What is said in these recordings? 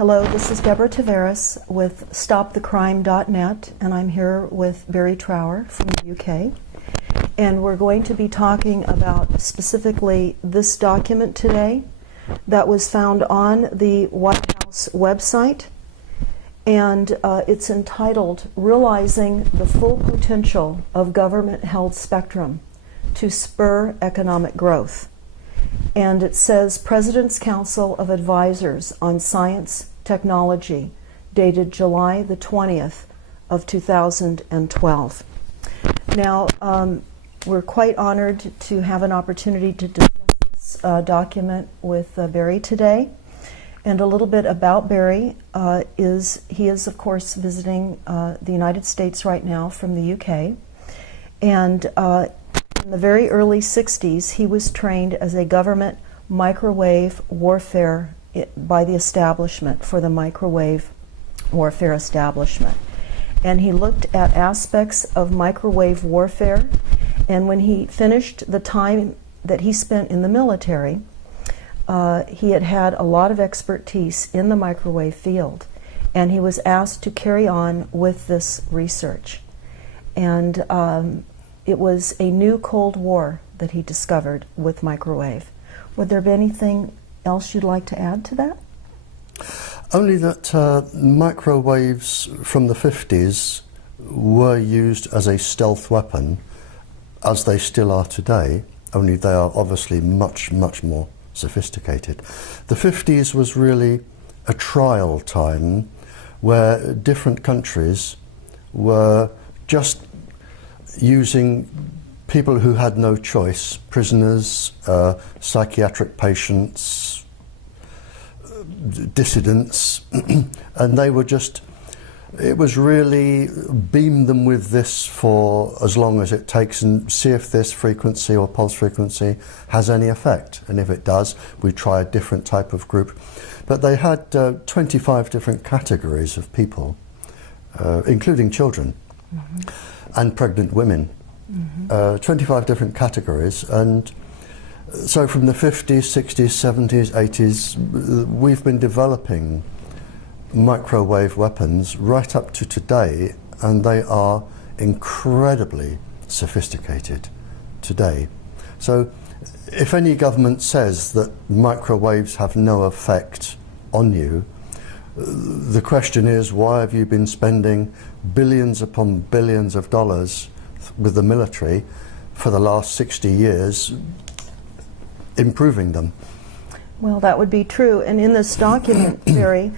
Hello, this is Deborah Tavares with StopTheCrime.net, and I'm here with Barrie Trower from the UK. And we're going to be talking about specifically this document today that was found on the White House website. And it's entitled, Realizing the Full Potential of Government-Held Spectrum to Spur Economic Growth. And it says, President's Council of Advisors on Science Technology, dated July the 20th of 2012. Now, we're quite honored to have an opportunity to discuss this document with Barrie today. And a little bit about Barrie he is of course visiting the United States right now from the UK. And in the very early 60s, he was trained as a government microwave warfare by the establishment, for the microwave warfare establishment. And he looked at aspects of microwave warfare, and when he finished the time that he spent in the military, he had a lot of expertise in the microwave field, and he was asked to carry on with this research. And it was a new Cold War that he discovered with microwave. Would there be anything else you'd like to add to that? Only that microwaves from the 50s were used as a stealth weapon, as they still are today, only they are obviously much, much more sophisticated. The 50s was really a trial time where different countries were just using people who had no choice, prisoners, psychiatric patients, dissidents, and they were just, it was really beam them with this for as long as it takes and see if this frequency or pulse frequency has any effect. And if it does, we try a different type of group. But they had 25 different categories of people, including children. And pregnant women, 25 different categories. And so from the 50s, 60s, 70s, 80s, we've been developing microwave weapons right up to today, and they are incredibly sophisticated today. So if any government says that microwaves have no effect on you, the question is, why have you been spending billions upon billions of dollars with the military for the last 60 years improving them? Well, that would be true. And in this document, Barrie,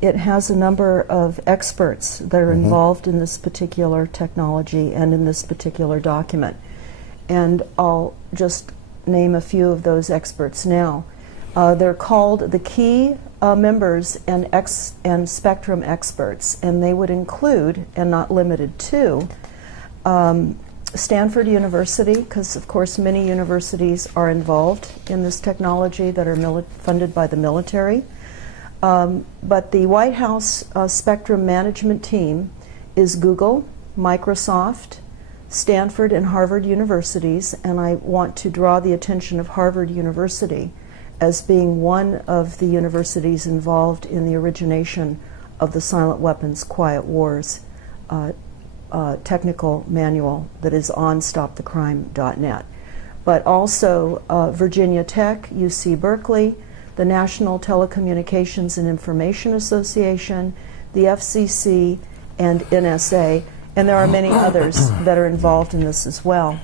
it has a number of experts that are involved in this particular technology and in this particular document. And I'll just name a few of those experts now. They're called the key members and spectrum experts, and they would include, and not limited to, Stanford University, because of course many universities are involved in this technology that are funded by the military. But the White House spectrum management team is Google, Microsoft, Stanford, and Harvard universities, and I want to draw the attention of Harvard University as being one of the universities involved in the origination of the Silent Weapons Quiet Wars technical manual that is on StopTheCrime.net. But also Virginia Tech, UC Berkeley, the National Telecommunications and Information Association, the FCC, and NSA, and there are many others that are involved in this as well.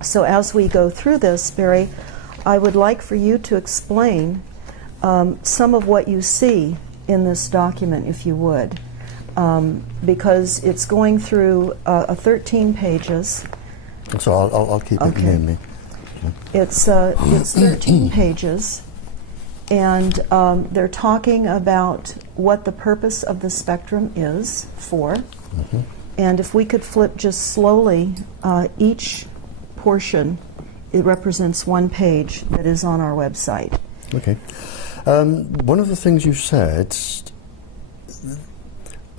So as we go through this, Barrie, I would like for you to explain some of what you see in this document, if you would, because it's going through 13 pages. So I'll keep it near me. It's 13 pages, and they're talking about what the purpose of the spectrum is for. And if we could flip just slowly, each portion, it represents one page that is on our website. Okay. One of the things you said,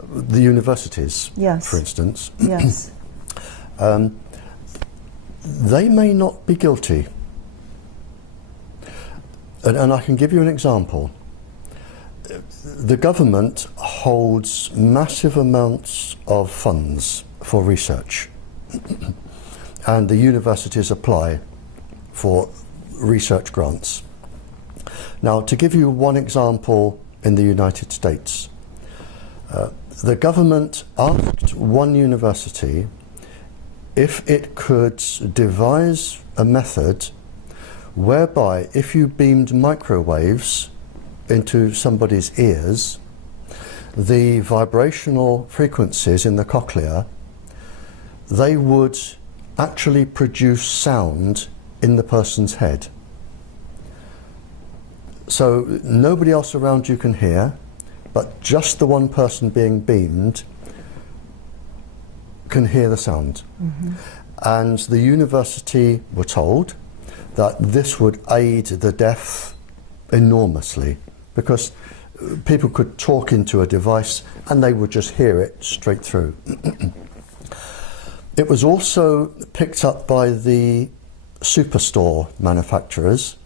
the universities, yes, for instance, yes, they may not be guilty. And I can give you an example. the government holds massive amounts of funds for research, and the universities apply for research grants. Now, to give you one example in the United States, the government asked one university if it could devise a method whereby if you beamed microwaves into somebody's ears, the vibrational frequencies in the cochlea, they would actually produce sound in the person's head. So nobody else around you can hear, but just the one person being beamed can hear the sound. Mm-hmm. And the university were told that this would aid the deaf enormously, because people could talk into a device and they would just hear it straight through. It was also picked up by the superstore manufacturers,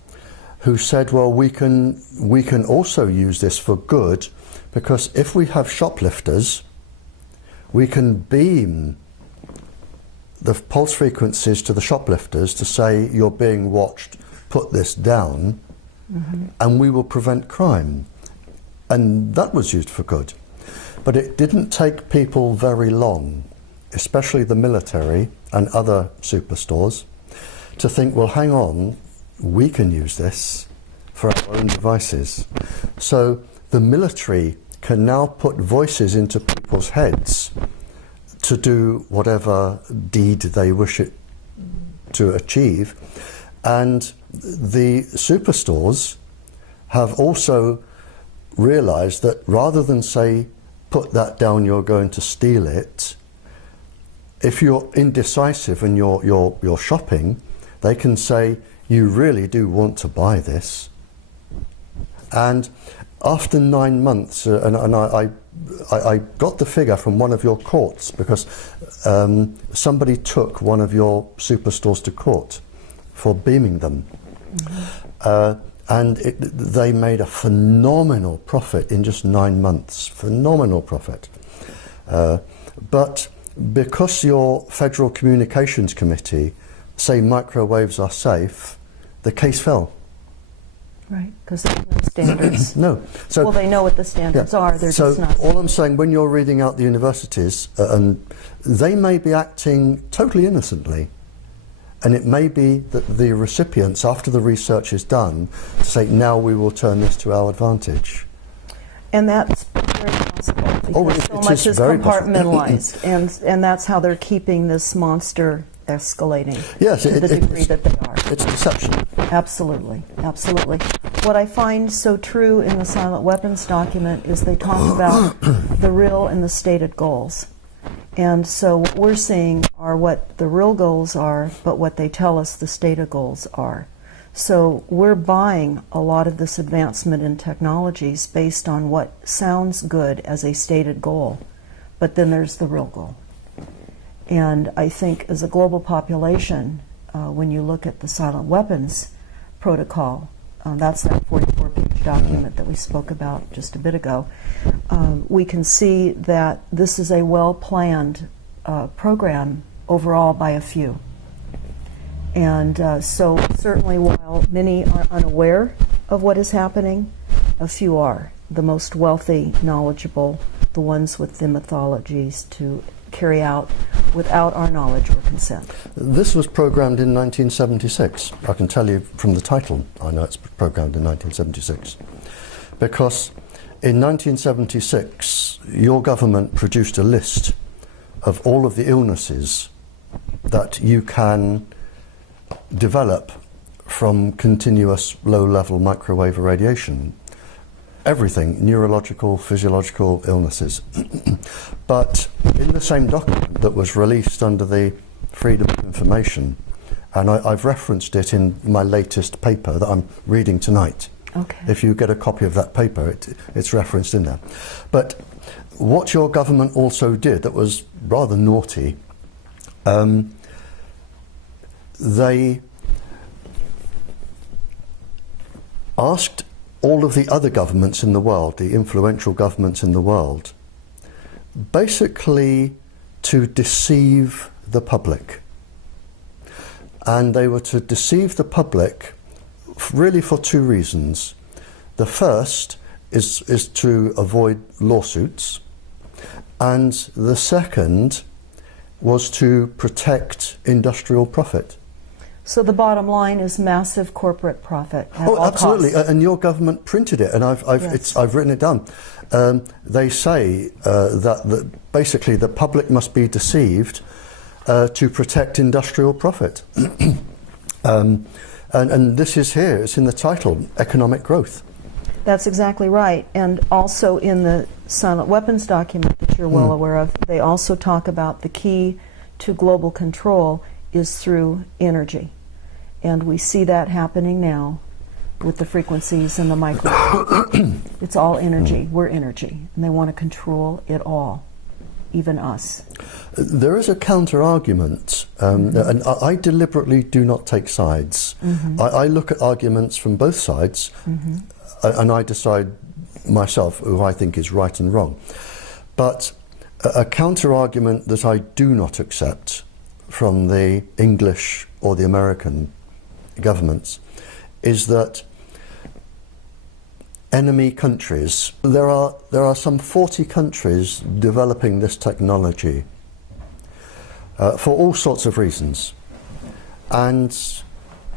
who said, well, we can also use this for good, because if we have shoplifters, we can beam the pulse frequencies to the shoplifters to say, you're being watched, put this down, mm-hmm. and we will prevent crime. And that was used for good. But it didn't take people very long, especially the military and other superstores, to think, well, hang on, we can use this for our own devices. So the military can now put voices into people's heads to do whatever deed they wish it to achieve. And the superstores have also realized that rather than say, put that down, you're going to steal it, if you're indecisive and you're shopping, they can say, you really do want to buy this. And after 9 months, and I got the figure from one of your courts, because somebody took one of your superstores to court for beaming them. Mm-hmm. And they made a phenomenal profit in just 9 months, phenomenal profit. But because your Federal Communications Committee say microwaves are safe, the case fell. Right, because there's no standards. No. So, well, they know what the standards are, they're just not. All I'm saying, when you're reading out the universities, and they may be acting totally innocently, and it may be that the recipients, after the research is done, to say, now we will turn this to our advantage. And that's very possible, because so much is very compartmentalized, and that's how they're keeping this monster escalating. Yes, to the degree that they are. It's deception. Absolutely, absolutely. What I find so true in the silent weapons document is they talk about the real and the stated goals. And so what we're seeing are what the real goals are, but what they tell us the stated goals are. So we're buying a lot of this advancement in technologies based on what sounds good as a stated goal, but then there's the real goal. And I think as a global population, when you look at the silent weapons protocol, that's that 44-page document that we spoke about just a bit ago, we can see that this is a well-planned program overall by a few. And so certainly while many are unaware of what is happening, a few are. The most wealthy, knowledgeable, the ones with the mythologies to carry out without our knowledge or consent. This was programmed in 1976. I can tell you from the title, I know it's programmed in 1976. Because in 1976, your government produced a list of all of the illnesses that you can develop from continuous low-level microwave irradiation. Everything, neurological, physiological illnesses. But in the same document that was released under the Freedom of Information, and I've referenced it in my latest paper that I'm reading tonight. Okay. If you get a copy of that paper, it's referenced in there. But what your government also did that was rather naughty, they asked all of the other governments in the world, the influential governments in the world, basically to deceive the public. And they were to deceive the public really for two reasons. The first is to avoid lawsuits, and the second was to protect industrial profit. So the bottom line is massive corporate profit at all absolutely, costs. and your government printed it, and I've written it down. They say that basically the public must be deceived to protect industrial profit. And this is here, it's in the title, economic growth. That's exactly right. And also in the silent weapons document that you're well aware of, they also talk about the key to global control is through energy. And we see that happening now with the frequencies and the micro. It's all energy. We're energy. And they want to control it all, even us. There is a counter-argument, and I deliberately do not take sides. I look at arguments from both sides, and I decide myself who I think is right and wrong. But a counter-argument that I do not accept from the English or the American governments is that enemy countries, there are some 40 countries developing this technology for all sorts of reasons, and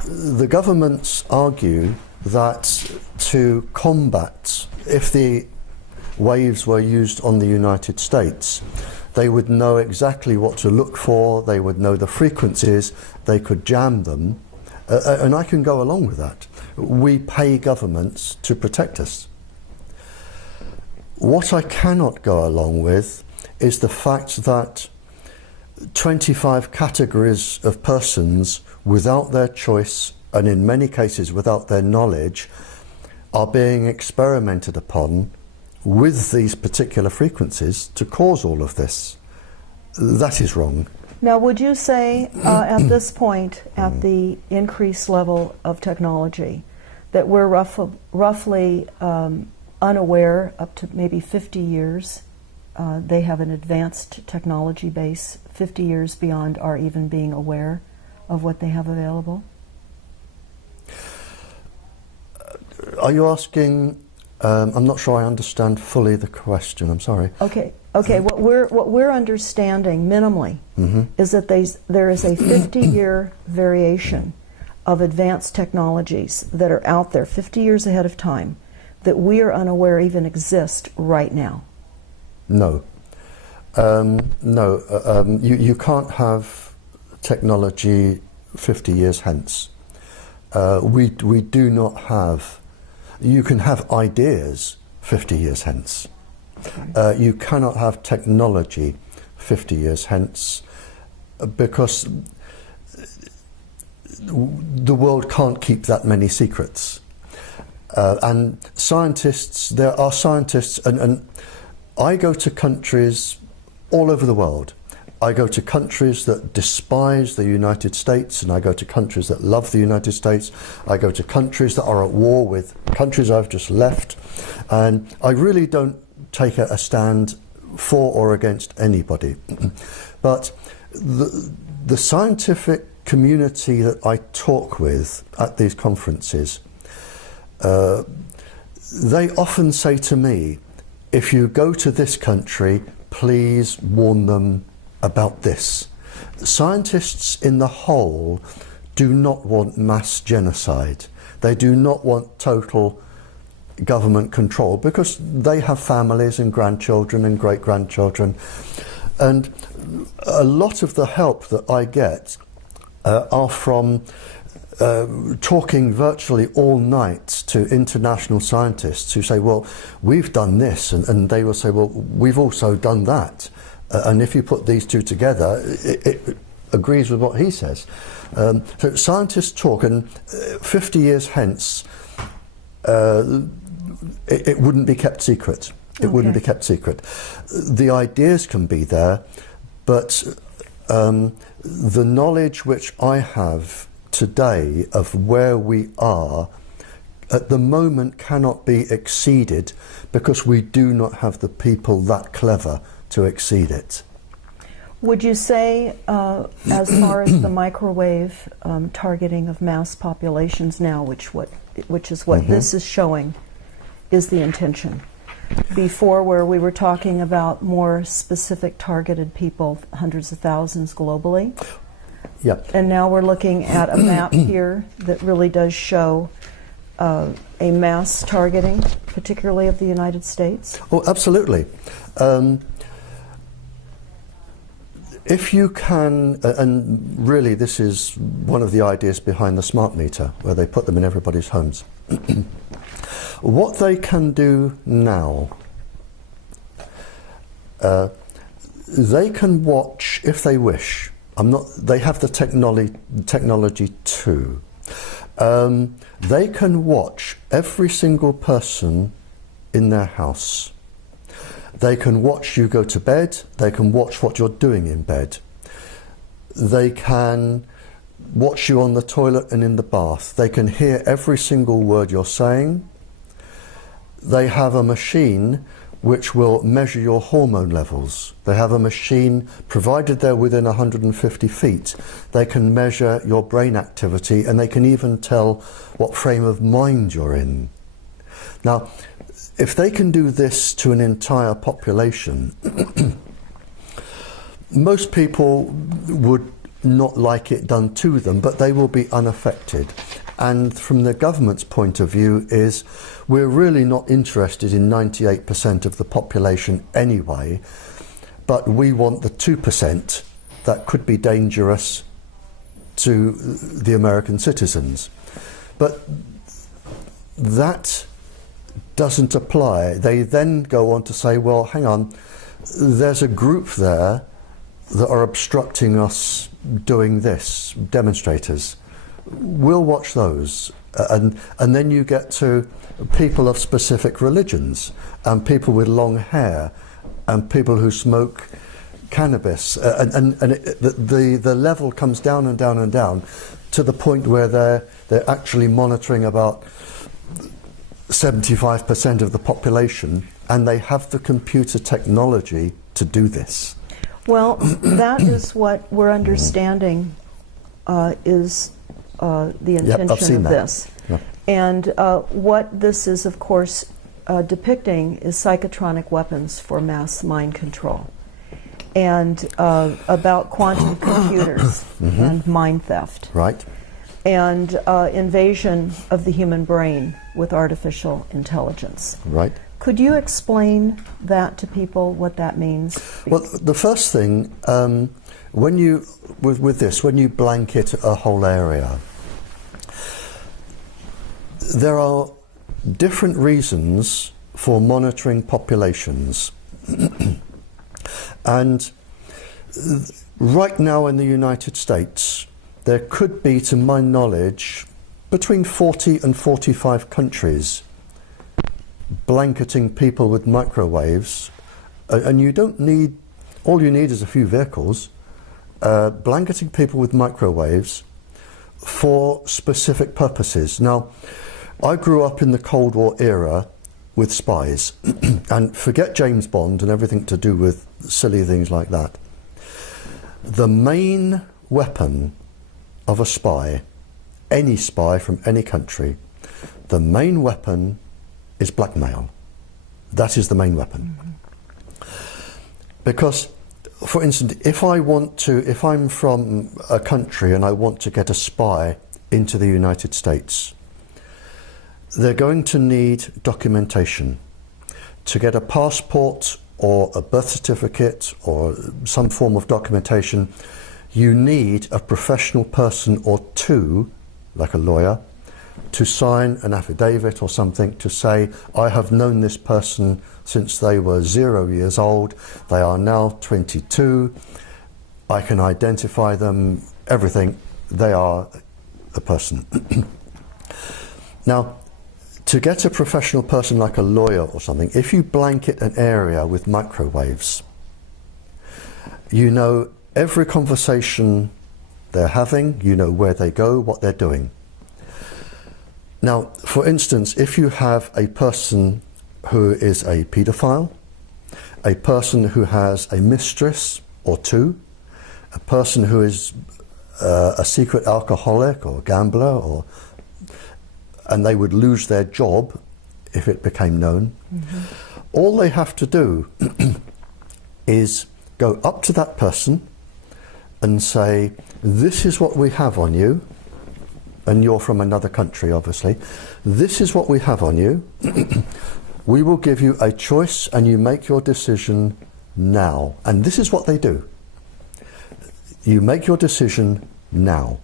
the governments argue that to combat, if the waves were used on the United States, they would know exactly what to look for, they would know the frequencies, they could jam them, and I can go along with that. We pay governments to protect us. What I cannot go along with is the fact that 25 categories of persons without their choice, and in many cases without their knowledge, are being experimented upon with these particular frequencies to cause all of this. That is wrong. Now, would you say at this point, at the increased level of technology, that we're roughly unaware up to maybe 50 years? They have an advanced technology base 50 years beyond our even being aware of what they have available? Are you asking? I'm not sure I understand fully the question. I'm sorry. Okay. What we're understanding minimally is that there is a 50-year variation of advanced technologies that are out there 50 years ahead of time that we are unaware even exist right now. No. You can't have technology 50 years hence. We do not have. You can have ideas 50 years hence. You cannot have technology 50 years hence because the world can't keep that many secrets. And scientists, there are scientists, and I go to countries all over the world. I go to countries that despise the United States, and I go to countries that love the United States. I go to countries that are at war with countries I've just left. And I really don't take a stand for or against anybody. But the scientific community that I talk with at these conferences, they often say to me, if you go to this country, please warn them about this. Scientists in the whole do not want mass genocide. They do not want total government control because they have families and grandchildren and great-grandchildren. And a lot of the help that I get are from talking virtually all night to international scientists who say, well, we've done this, and they will say, well, we've also done that. And if you put these two together, it agrees with what he says. So scientists talk, and 50 years hence, it wouldn't be kept secret. It wouldn't be kept secret. The ideas can be there, but the knowledge which I have today of where we are at the moment cannot be exceeded because we do not have the people that clever to exceed it. Would you say, as far as the microwave targeting of mass populations now, which is what this is showing, is the intention? Before, where we were talking about more specific targeted people, hundreds of thousands globally. Yep. And now we're looking at a map here that really does show a mass targeting, particularly of the United States. Oh, absolutely. If you can, and really this is one of the ideas behind the smart meter, where they put them in everybody's homes. What they can do now, they can watch, if they wish. They have the technology too. They can watch every single person in their house. They can watch you go to bed. They can watch what you're doing in bed. They can watch you on the toilet and in the bath. They can hear every single word you're saying. They have a machine which will measure your hormone levels. They have a machine, provided they're within 150 feet, they can measure your brain activity, and they can even tell what frame of mind you're in. Now, if they can do this to an entire population, most people would not like it done to them, but they will be unaffected. And from the government's point of view is, we're really not interested in 98% of the population anyway, but we want the 2% that could be dangerous to the American citizens. But that doesn't apply. They then go on to say, well, hang on, there's a group there that are obstructing us doing this, demonstrators. We'll watch those. And then you get to people of specific religions, and people with long hair, and people who smoke cannabis. The level comes down and down and down to the point where they're actually monitoring about 75% of the population, and they have the computer technology to do this. Well, that is what we're understanding is the intention of this. Yep. And what this is, of course, depicting is psychotronic weapons for mass mind control, and about quantum computers and mind theft. Right. And invasion of the human brain with artificial intelligence. Right. Could you explain that to people, what that means? Well, the first thing, when you blanket a whole area, there are different reasons for monitoring populations. And right now in the United States, there could be, to my knowledge, between 40 and 45 countries blanketing people with microwaves, and you don't need, all you need is a few vehicles, blanketing people with microwaves for specific purposes. Now, I grew up in the Cold War era with spies, and forget James Bond and everything to do with silly things like that. The main weapon of a spy, any spy from any country, the main weapon is blackmail. That is the main weapon. Because, for instance, if I'm from a country and I want to get a spy into the United States, they're going to need documentation. To get a passport or a birth certificate or some form of documentation, you need a professional person or two, like a lawyer, to sign an affidavit or something to say, I have known this person since they were 0 years old, they are now 22, I can identify them, everything, they are a person. Now, to get a professional person like a lawyer or something, if you blanket an area with microwaves, you know every conversation they're having, you know where they go, what they're doing. Now, for instance, if you have a person who is a paedophile, a person who has a mistress or two, a person who is a secret alcoholic or gambler, and they would lose their job if it became known, all they have to do is go up to that person and say, this is what we have on you, and you're from another country, obviously. This is what we have on you. We will give you a choice and you make your decision now. And this is what they do. You make your decision now.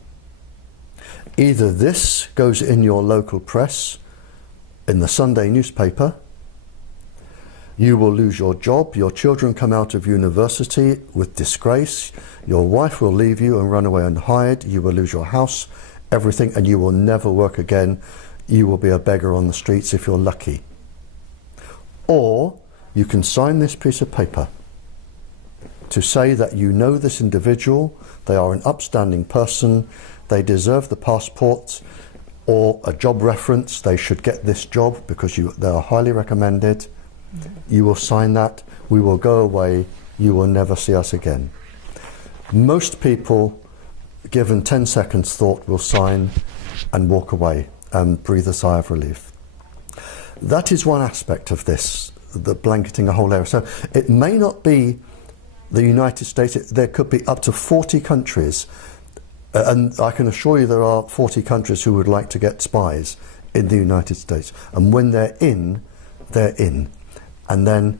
Either this goes in your local press, in the Sunday newspaper, you will lose your job, your children come out of university with disgrace, your wife will leave you and run away and hide, you will lose your house, everything, and you will never work again. You will be a beggar on the streets if you're lucky. Or you can sign this piece of paper to say that you know this individual, they are an upstanding person, they deserve the passport or a job reference, they should get this job because they are highly recommended. You will sign that, we will go away, you will never see us again. Most people, given 10 seconds thought, will sign and walk away and breathe a sigh of relief. That is one aspect of this, the blanketing a whole area. So it may not be the United States, there could be up to 40 countries, and I can assure you there are 40 countries who would like to get spies in the United States. And when they're in, they're in. And then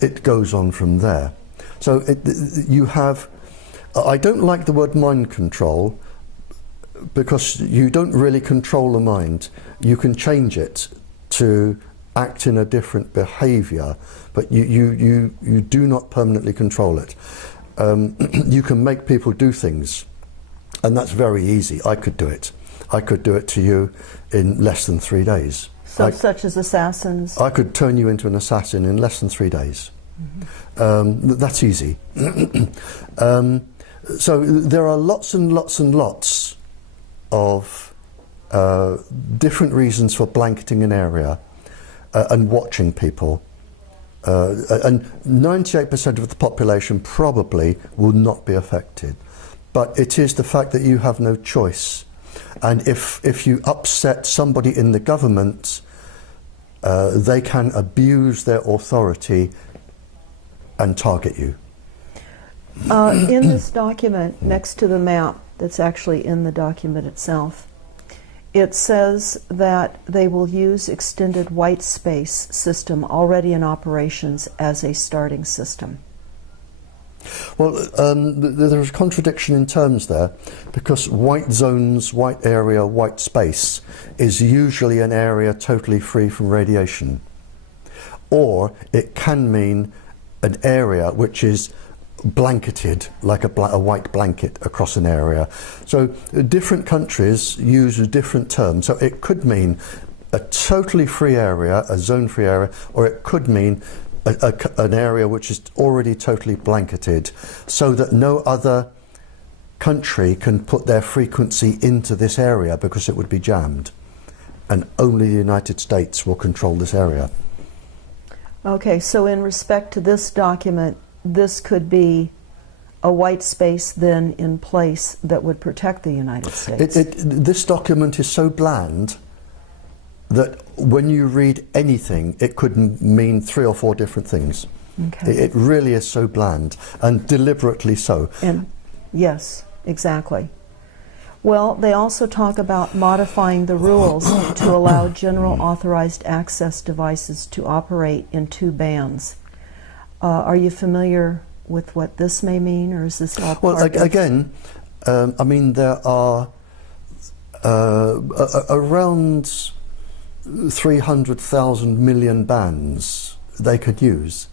it goes on from there. So you have, I don't like the word mind control, because you don't really control the mind. You can change it to act in a different behaviour, but you do not permanently control it. You can make people do things, and that's very easy. I could do it. I could do it to you in less than 3 days. So such as assassins? I could turn you into an assassin in less than 3 days. That's easy. So there are lots and lots and lots of different reasons for blanketing an area and watching people. And 98% of the population probably will not be affected. But it is the fact that you have no choice. And if you upset somebody in the government, they can abuse their authority and target you. In this document, next to the map that's actually in the document itself, it says that they will use extended white space system already in operations as a starting system. Well, there's a contradiction in terms there, because white zones, white area, white space is usually an area totally free from radiation. Or it can mean an area which is blanketed, like a white blanket across an area. So different countries use different terms. So it could mean a totally free area, a zone-free area, or it could mean an area which is already totally blanketed, so that no other country can put their frequency into this area because it would be jammed, and only the United States will control this area. Okay, so in respect to this document, this could be a white space then in place that would protect the United States. This document is so bland that when you read anything, it could mean 3 or 4 different things. Okay. It really is so bland, and deliberately so. And yes, exactly. Well, they also talk about modifying the rules to allow general authorized access devices to operate in 2 bands. Are you familiar with what this may mean, or is this all part Well, again, I mean, there are around 300,000 million bands they could use.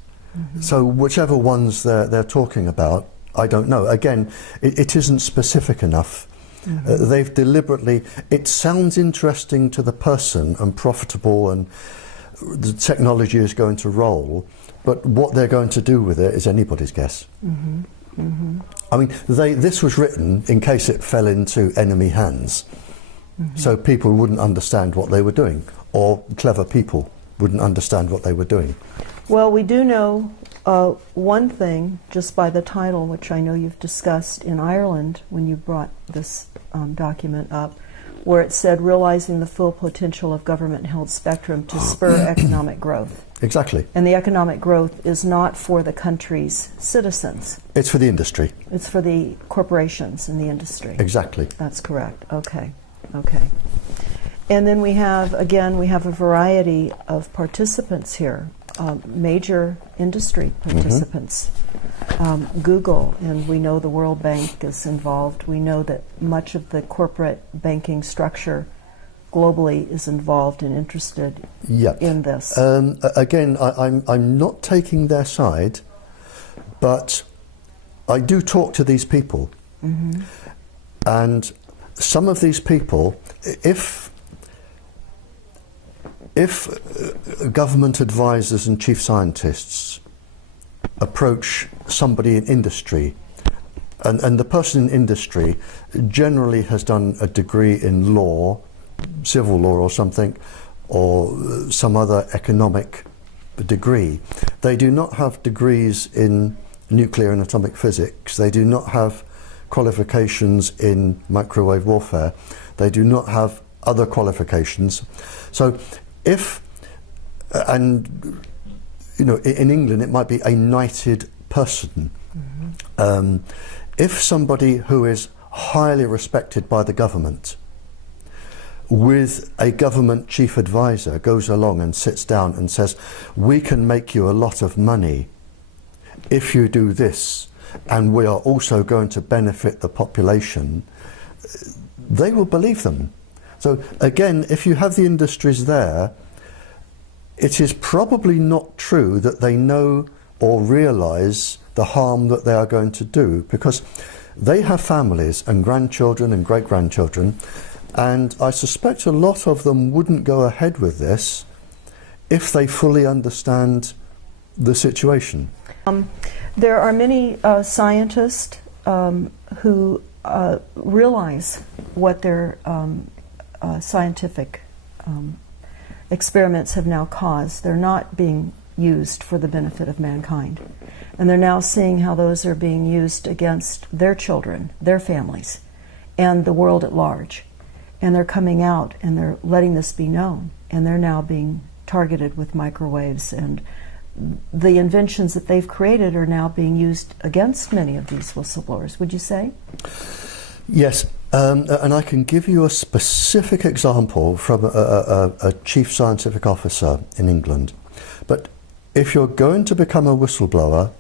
So whichever ones they're talking about, I don't know. Again, it isn't specific enough. They've deliberately, it sounds interesting to the person and profitable, and the technology is going to roll, but what they're going to do with it is anybody's guess. I mean, this was written in case it fell into enemy hands. So people wouldn't understand what they were doing, or clever people wouldn't understand what they were doing. Well, we do know one thing just by the title, which I know you've discussed in Ireland when you brought this document up, where it said realizing the full potential of government-held spectrum to spur economic growth. Exactly. And the economic growth is not for the country's citizens. It's for the industry. It's for the corporations in the industry. Exactly. That's correct. Okay. Okay. And then we have, again, we have a variety of participants here, major industry participants. Google, and we know the World Bank is involved. We know that much of the corporate banking structure globally is involved and interested in this. Again, I'm not taking their side, but I do talk to these people. And some of these people, if government advisors and chief scientists approach somebody in industry, and the person in industry generally has done a degree in law, civil law or something, or some other economic degree. They do not have degrees in nuclear and atomic physics. They do not have qualifications in microwave warfare. They do not have other qualifications. So if, and you know, in England it might be a knighted person. If somebody who is highly respected by the government with a government chief advisor goes along and sits down and says, we can make you a lot of money if you do this, and we are also going to benefit the population, they will believe them. So again, if you have the industries there, it is probably not true that they know or realise the harm that they are going to do, because they have families and grandchildren and great-grandchildren, and I suspect a lot of them wouldn't go ahead with this if they fully understand the situation. There are many scientists who realize what their scientific experiments have now caused. They're not being used for the benefit of mankind. And they're now seeing how those are being used against their children, their families, and the world at large. And they're coming out and they're letting this be known. And they're now being targeted with microwaves, and the inventions that they've created are now being used against many of these whistleblowers, would you say? Yes, and I can give you a specific example from a chief scientific officer in England. But if you're going to become a whistleblower,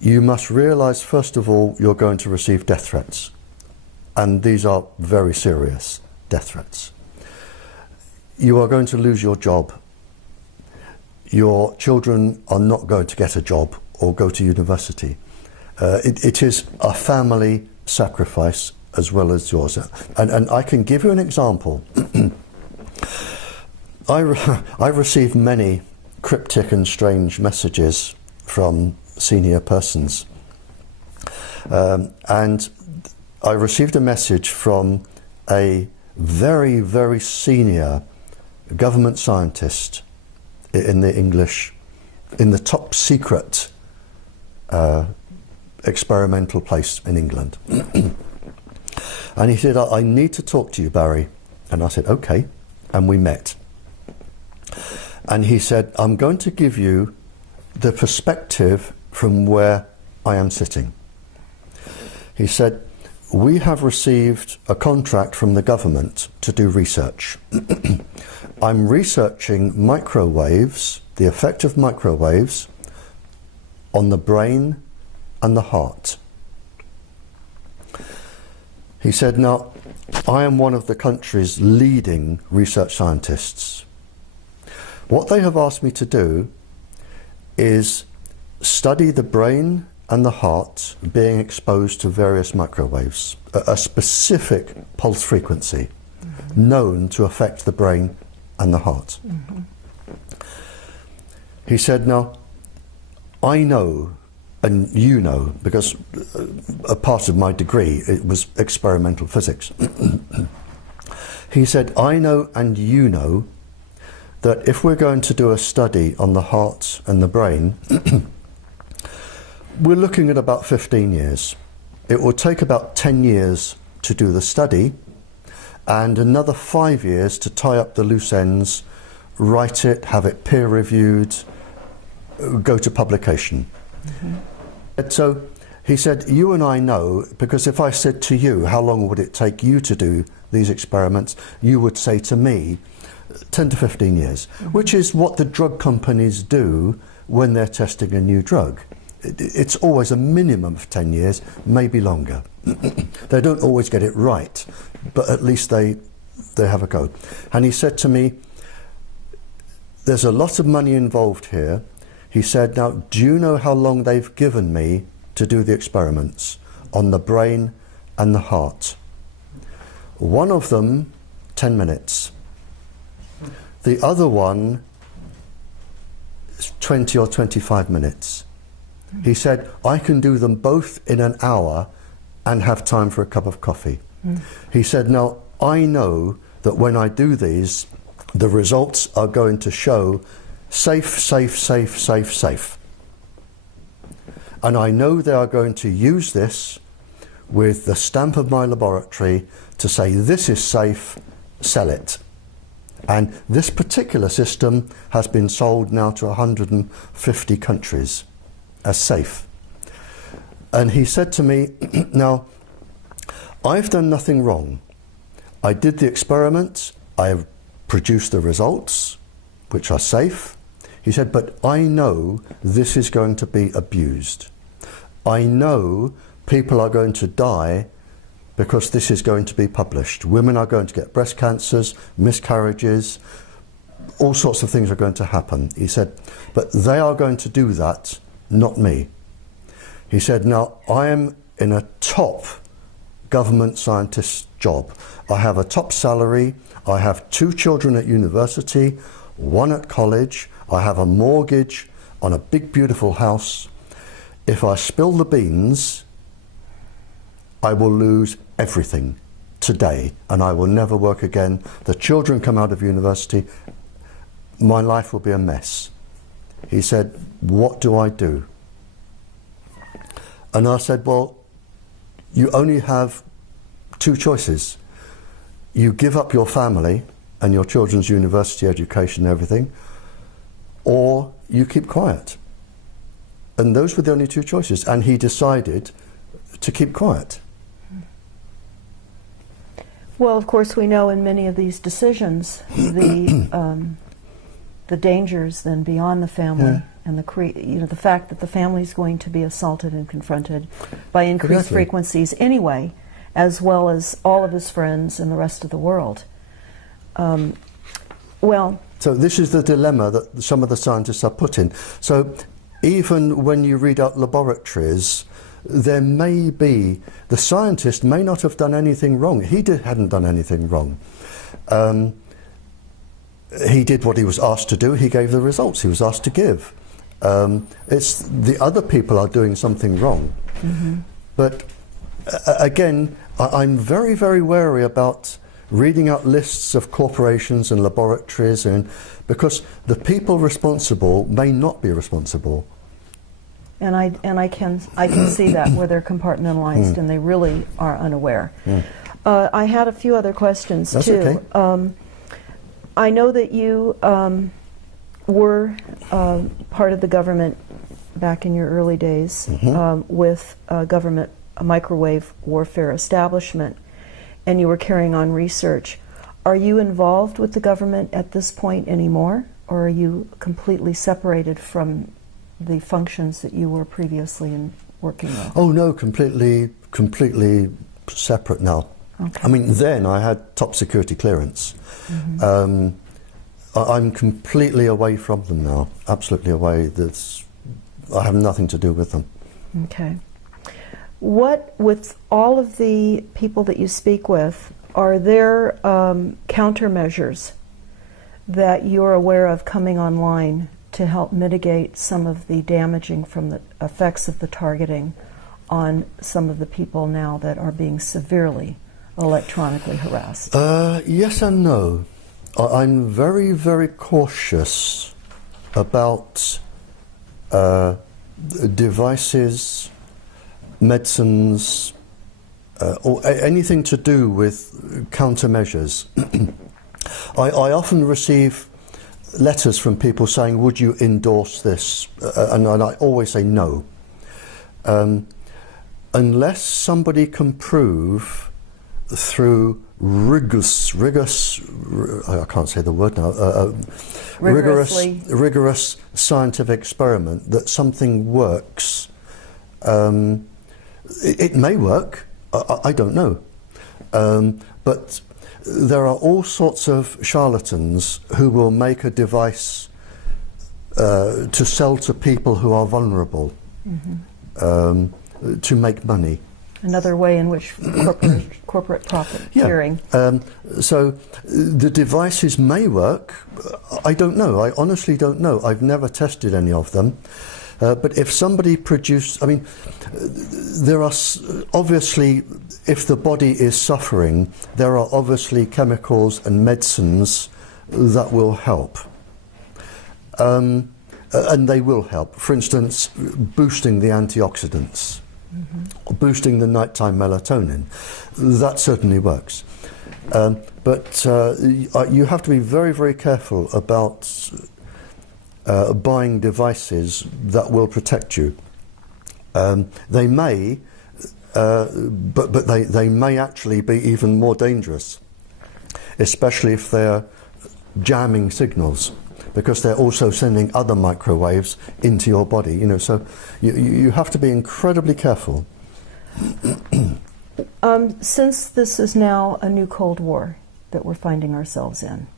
you must realise, first of all, you're going to receive death threats. And these are very serious death threats. You are going to lose your job. Your children are not going to get a job or go to university. It is a family sacrifice as well as yours. And I can give you an example. I received many cryptic and strange messages from senior persons. And I received a message from a very, very senior government scientist in the top secret experimental place in England. And he said, I need to talk to you, Barrie. And I said, okay. And we met. And he said, I'm going to give you the perspective from where I am sitting. He said, we have received a contract from the government to do research. I'm researching microwaves, the effect of microwaves on the brain and the heart. He said, now, I am one of the country's leading research scientists. What they have asked me to do is study the brain and the heart being exposed to various microwaves, a specific pulse frequency known to affect the brain and the heart. He said, now, I know, and you know, because a part of my degree, it was experimental physics. He said, I know and you know that if we're going to do a study on the heart and the brain, we're looking at about 15 years. It will take about 10 years to do the study and another 5 years to tie up the loose ends, write it, have it peer reviewed, go to publication. Mm-hmm. So he said, you and I know, because if I said to you, how long would it take you to do these experiments, you would say to me, 10 to 15 years, mm-hmm. which is what the drug companies do when they're testing a new drug. It's always a minimum of 10 years, maybe longer. They don't always get it right, but at least they have a go. And he said to me, there's a lot of money involved here. He said, now, do you know how long they've given me to do the experiments on the brain and the heart? One of them, 10 minutes. The other one is 20 or 25 minutes. He said, I can do them both in an hour and have time for a cup of coffee. He said, now, I know that when I do these, the results are going to show safe, safe, safe, safe, safe. And I know they are going to use this with the stamp of my laboratory to say, this is safe, sell it. And this particular system has been sold now to 150 countries as safe. And he said to me, now, I've done nothing wrong. I did the experiments, I have produced the results, which are safe. He said, but I know this is going to be abused. I know people are going to die because this is going to be published. Women are going to get breast cancers, miscarriages, all sorts of things are going to happen. He said, but they are going to do that, not me. He said, now, I am in a top government scientist job. I have a top salary, I have 2 children at university, 1 at college, I have a mortgage on a big beautiful house. If I spill the beans, I will lose everything today and I will never work again. The children come out of university, my life will be a mess. He said, what do I do? And I said, well, you only have 2 choices. You give up your family and your children's university education and everything, or you keep quiet. And those were the only 2 choices. And he decided to keep quiet. Well, of course, we know in many of these decisions the dangers then beyond the family, and the fact that the family is going to be assaulted and confronted by increased frequencies anyway, as well as all of his friends and the rest of the world. So this is the dilemma that some of the scientists are put in. So even when you read out laboratories, there may be, the scientist may not have done anything wrong. He hadn't done anything wrong. He did what he was asked to do. He gave the results he was asked to give. It's the other people are doing something wrong. Mm-hmm. But again, I'm very, very wary about reading out lists of corporations and laboratories, and because the people responsible may not be responsible. And I can see that where they're compartmentalized and they really are unaware. I had a few other questions That's too. Okay. I know that you were part of the government back in your early days with government microwave warfare establishment, and you were carrying on research. Are you involved with the government at this point anymore, or are you completely separated from the functions that you were previously working with? Oh no, completely separate now. Okay. I mean, then I had top security clearance. I'm completely away from them now, absolutely away. I have nothing to do with them. Okay. What, with all of the people that you speak with, are there countermeasures that you're aware of coming online to help mitigate some of the damaging from the effects of the targeting on some of the people now that are being severely electronically harassed? Yes and no. I'm very, very cautious about devices, medicines, or anything to do with countermeasures. I often receive letters from people saying, would you endorse this? And I always say no. Unless somebody can prove through rigorous, I can't say the word now, rigorous scientific experiment that something works, it may work, I don't know. But there are all sorts of charlatans who will make a device to sell to people who are vulnerable, to make money. Another way in which corporate profiteering. So the devices may work. I don't know. I honestly don't know. I've never tested any of them. But if somebody produced, I mean, there are obviously, if the body is suffering, there are obviously chemicals and medicines that will help. And they will help. For instance, boosting the antioxidants, boosting the nighttime melatonin. That certainly works. But you have to be very, very careful about buying devices that will protect you. They may, but they may actually be even more dangerous, especially if they're jamming signals, because they're also sending other microwaves into your body. You know, so you have to be incredibly careful. Since this is now a new Cold War that we're finding ourselves in,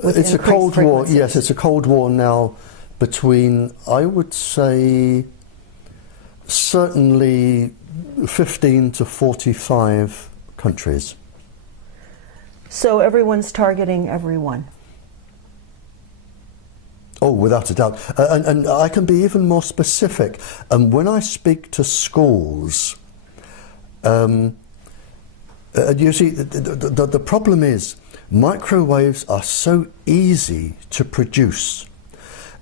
it's a Cold War. Yes, it's a Cold War now between, I would say, certainly 15 to 45 countries. So everyone's targeting everyone. Oh, without a doubt. And I can be even more specific. When I speak to schools, you see, the problem is microwaves are so easy to produce.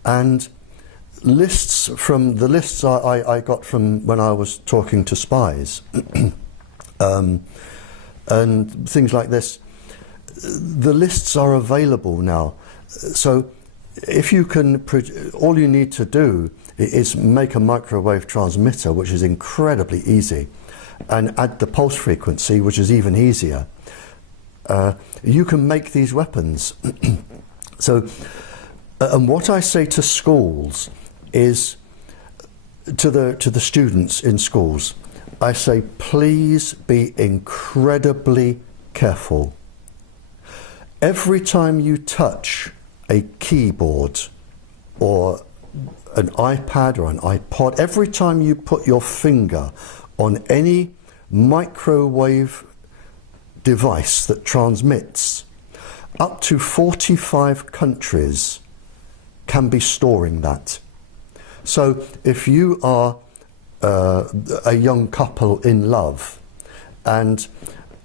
And the lists I got from when I was talking to spies, and things like this, the lists are available now. So if you can, all you need to do is make a microwave transmitter, which is incredibly easy, and add the pulse frequency, which is even easier. You can make these weapons. So, and what I say to schools is, to the students in schools, I say, please be incredibly careful. Every time you touch a keyboard or an iPad or an iPod, every time you put your finger on any microwave device that transmits, up to 45 countries can be storing that. So if you are a young couple in love and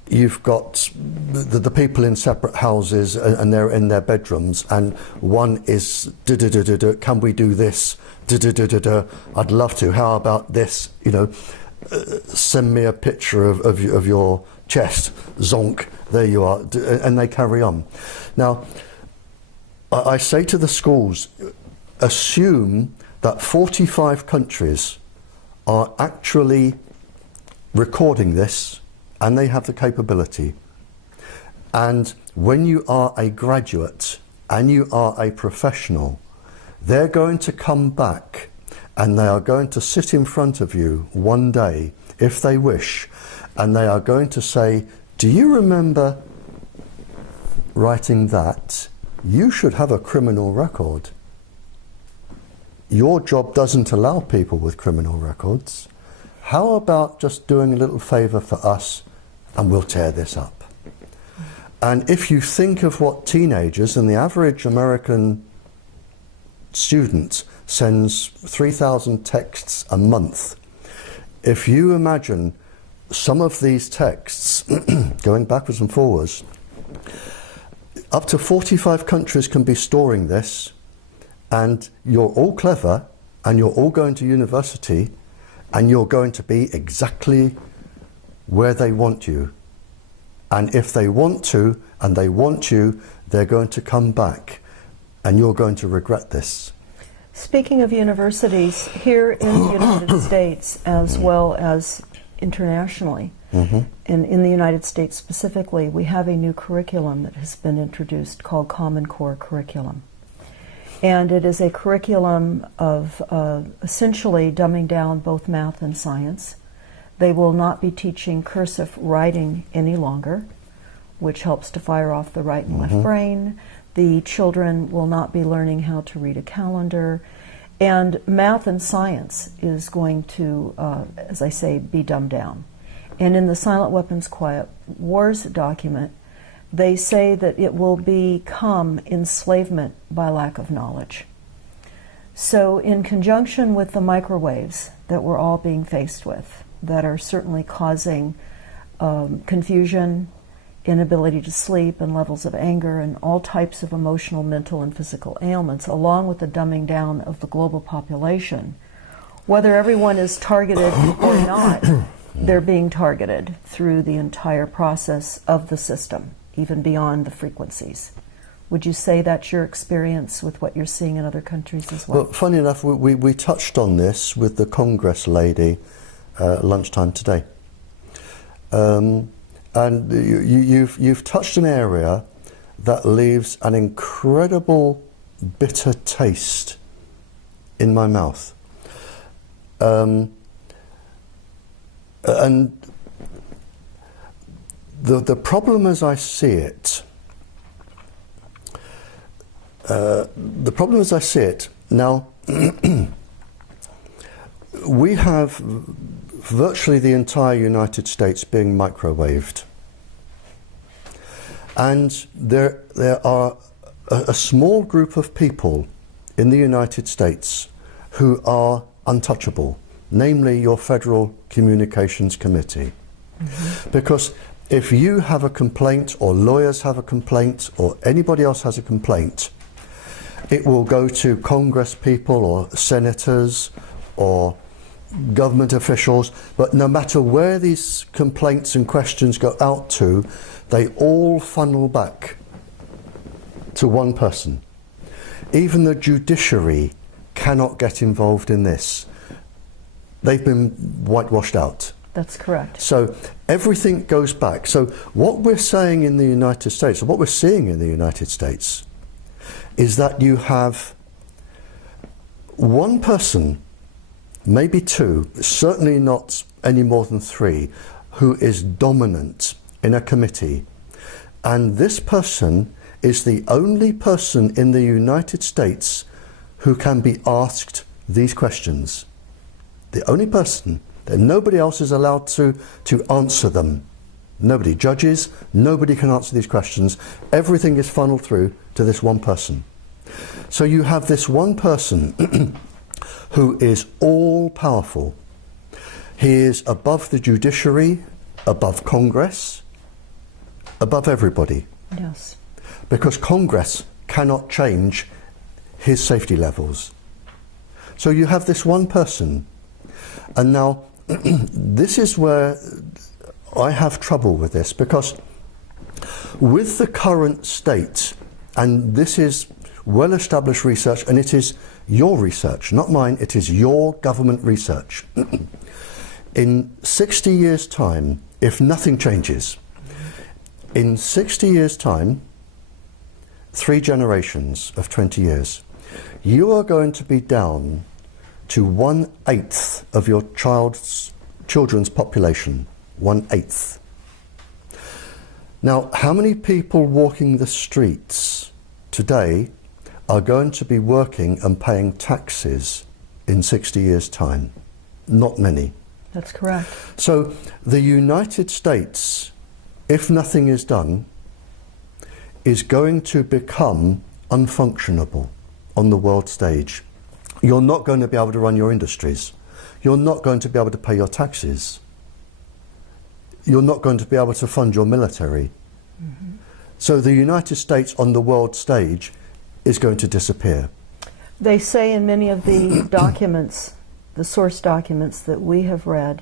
you've got the people in separate houses and they're in their bedrooms, and one is can we do this, I'd love to, how about this, you know, send me a picture of your chest, zonk, there you are, and they carry on. Now I say to the schools, assume that 45 countries are actually recording this, and they have the capability. And when you are a graduate and you are a professional, they're going to come back and they are going to sit in front of you one day, if they wish, and they are going to say, do you remember writing that? You should have a criminal record. Your job doesn't allow people with criminal records. How about just doing a little favour for us and we'll tear this up? And if you think of what teenagers, and the average American student sends 3,000 texts a month, if you imagine some of these texts, going backwards and forwards, up to 45 countries can be storing this, and you're all clever, and you're all going to university, and you're going to be exactly where they want you. And if they want to, and they want you, they're going to come back, and you're going to regret this. Speaking of universities, here in the United States, as well as internationally, and in the United States specifically, we have a new curriculum that has been introduced called Common Core Curriculum. And it is a curriculum of essentially dumbing down both math and science. They will not be teaching cursive writing any longer, which helps to fire off the right and left brain. The children will not be learning how to read a calendar. And math and science is going to, as I say, be dumbed down. And in the Silent Weapons Quiet Wars document, they say that it will become enslavement by lack of knowledge. So in conjunction with the microwaves that we're all being faced with, that are certainly causing confusion, inability to sleep, and levels of anger, and all types of emotional, mental, and physical ailments, along with the dumbing down of the global population, whether everyone is targeted or not, they're being targeted through the entire process of the system, even beyond the frequencies. Would you say that's your experience with what you're seeing in other countries as well? Well, funny enough, we touched on this with the Congress lady lunchtime today. And you've touched an area that leaves an incredible bitter taste in my mouth. And the problem as I see it, now, we have virtually the entire United States being microwaved. And there are a small group of people in the United States who are untouchable, namely your Federal Communications Committee. Because if you have a complaint, or lawyers have a complaint, or anybody else has a complaint, it will go to Congress people or senators or government officials, but no matter where these complaints and questions go out to, they all funnel back to one person. Even the judiciary cannot get involved in this. They've been whitewashed out. That's correct. So everything goes back. So what we're saying in the United States, or what we're seeing in the United States, is that you have one person, maybe two, certainly not any more than three, who is dominant in a committee. And this person is the only person in the United States who can be asked these questions. The only person. That nobody else is allowed to answer them. Nobody. Judges, nobody can answer these questions. Everything is funneled through to this one person. So you have this one person who is all powerful. He is above the judiciary, above Congress, above everybody. Yes. Because Congress cannot change his safety levels. So you have this one person. And now, this is where I have trouble with this, because with the current state, and this is well-established research, and it is your research, not mine, it is your government research. In 60 years' time, if nothing changes, in 60 years' time, 3 generations of 20 years, you are going to be down to 1/8 of your children's population. 1/8. Now, how many people walking the streets today are going to be working and paying taxes in 60 years' time? Not many. That's correct. So the United States, if nothing is done, is going to become unfunctionable on the world stage. You're not going to be able to run your industries. You're not going to be able to pay your taxes. you're not going to be able to fund your military. Mm-hmm. So the United States on the world stage is going to disappear. They say in many of the documents, the source documents that we have read,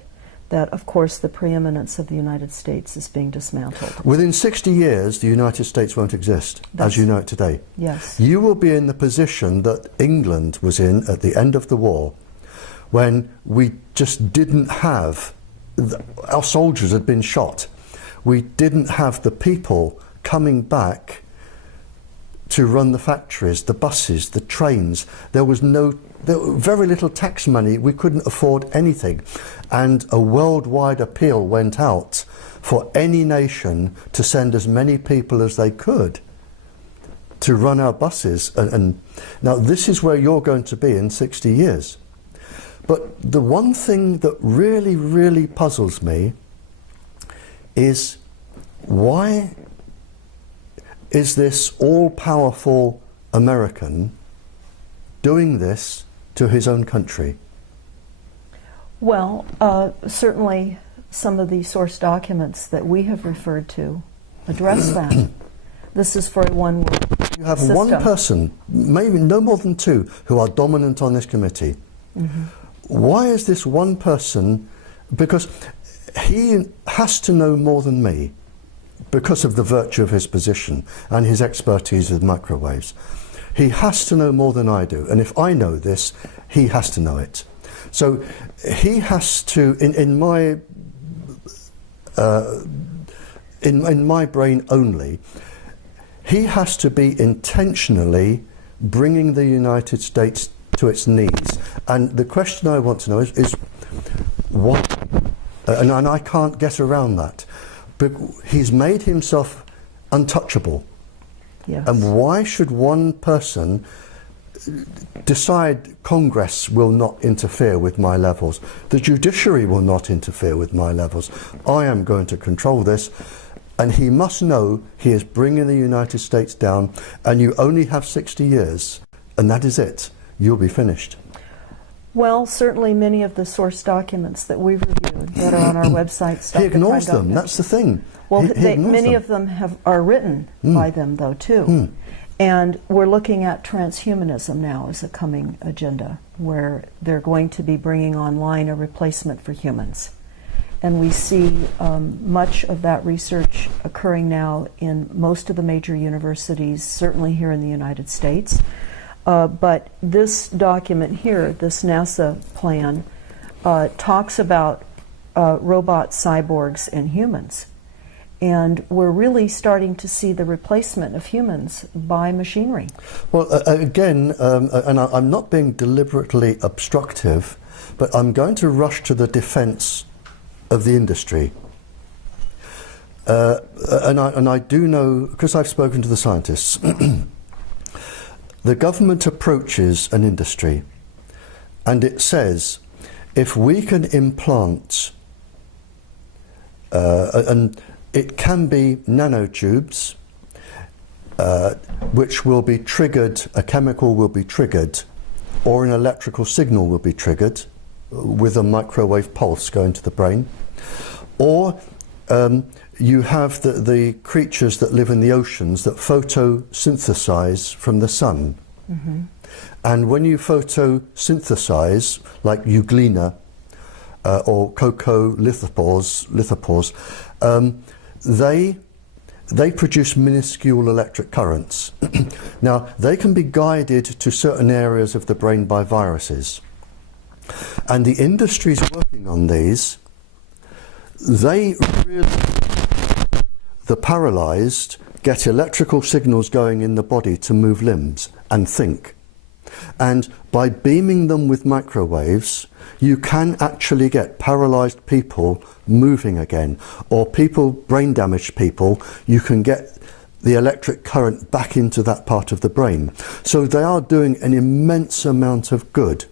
that of course the preeminence of the United States is being dismantled. Within 60 years, the United States won't exist as you know it today. Yes. You will be in the position that England was in at the end of the war, when we just didn't have, our soldiers had been shot. We didn't have the people coming back to run the factories, the buses, the trains. There was very little tax money. We couldn't afford anything. And a worldwide appeal went out for any nation to send as many people as they could to run our buses. And now this is where you're going to be in 60 years. But the one thing that really, really puzzles me is, why is this all-powerful American doing this to his own country? Well, certainly some of the source documents that we have referred to address that. This is for a one-world You have system. one person, maybe no more than two, who are dominant on this committee. Mm-hmm. Why is this one person? Because he has to know more than me, because of the virtue of his position and his expertise with microwaves. He has to know more than I do, and if I know this, he has to know it. So he has to, in my brain only, he has to be intentionally bringing the United States to its knees. And the question I want to know is why? And I can't get around that. But he's made himself untouchable. Yes. And why should one person decide Congress will not interfere with my levels? The judiciary will not interfere with my levels. I am going to control this. And he must know he is bringing the United States down, and you only have 60 years, and that is it. You'll be finished. Well, certainly many of the source documents that we've reviewed that are on our website. He ignores them. That's the thing. Well, he many them. of them are written by them, though, too. And we're looking at transhumanism now as a coming agenda, where they're going to be bringing online a replacement for humans. And we see much of that research occurring now in most of the major universities, certainly here in the United States. But this document here, this NASA plan, talks about robots, cyborgs, and humans. And we're really starting to see the replacement of humans by machinery. Well, again, and I'm not being deliberately obstructive, but I'm going to rush to the defense of the industry. And I do know, because I've spoken to the scientists, the government approaches an industry and it says, if we can implant, and it can be nanotubes, which will be triggered, a chemical will be triggered, or an electrical signal will be triggered with a microwave pulse going to the brain, or you have the creatures that live in the oceans that photosynthesize from the sun. Mm-hmm. And when you photosynthesize, like euglena or coccolithophores, they produce minuscule electric currents. Now, they can be guided to certain areas of the brain by viruses. And the industries working on these, they really, the paralyzed get electrical signals going in the body to move limbs and think. And by beaming them with microwaves, you can actually get paralyzed people moving again, or people, brain damaged people, you can get the electric current back into that part of the brain. So they are doing an immense amount of good.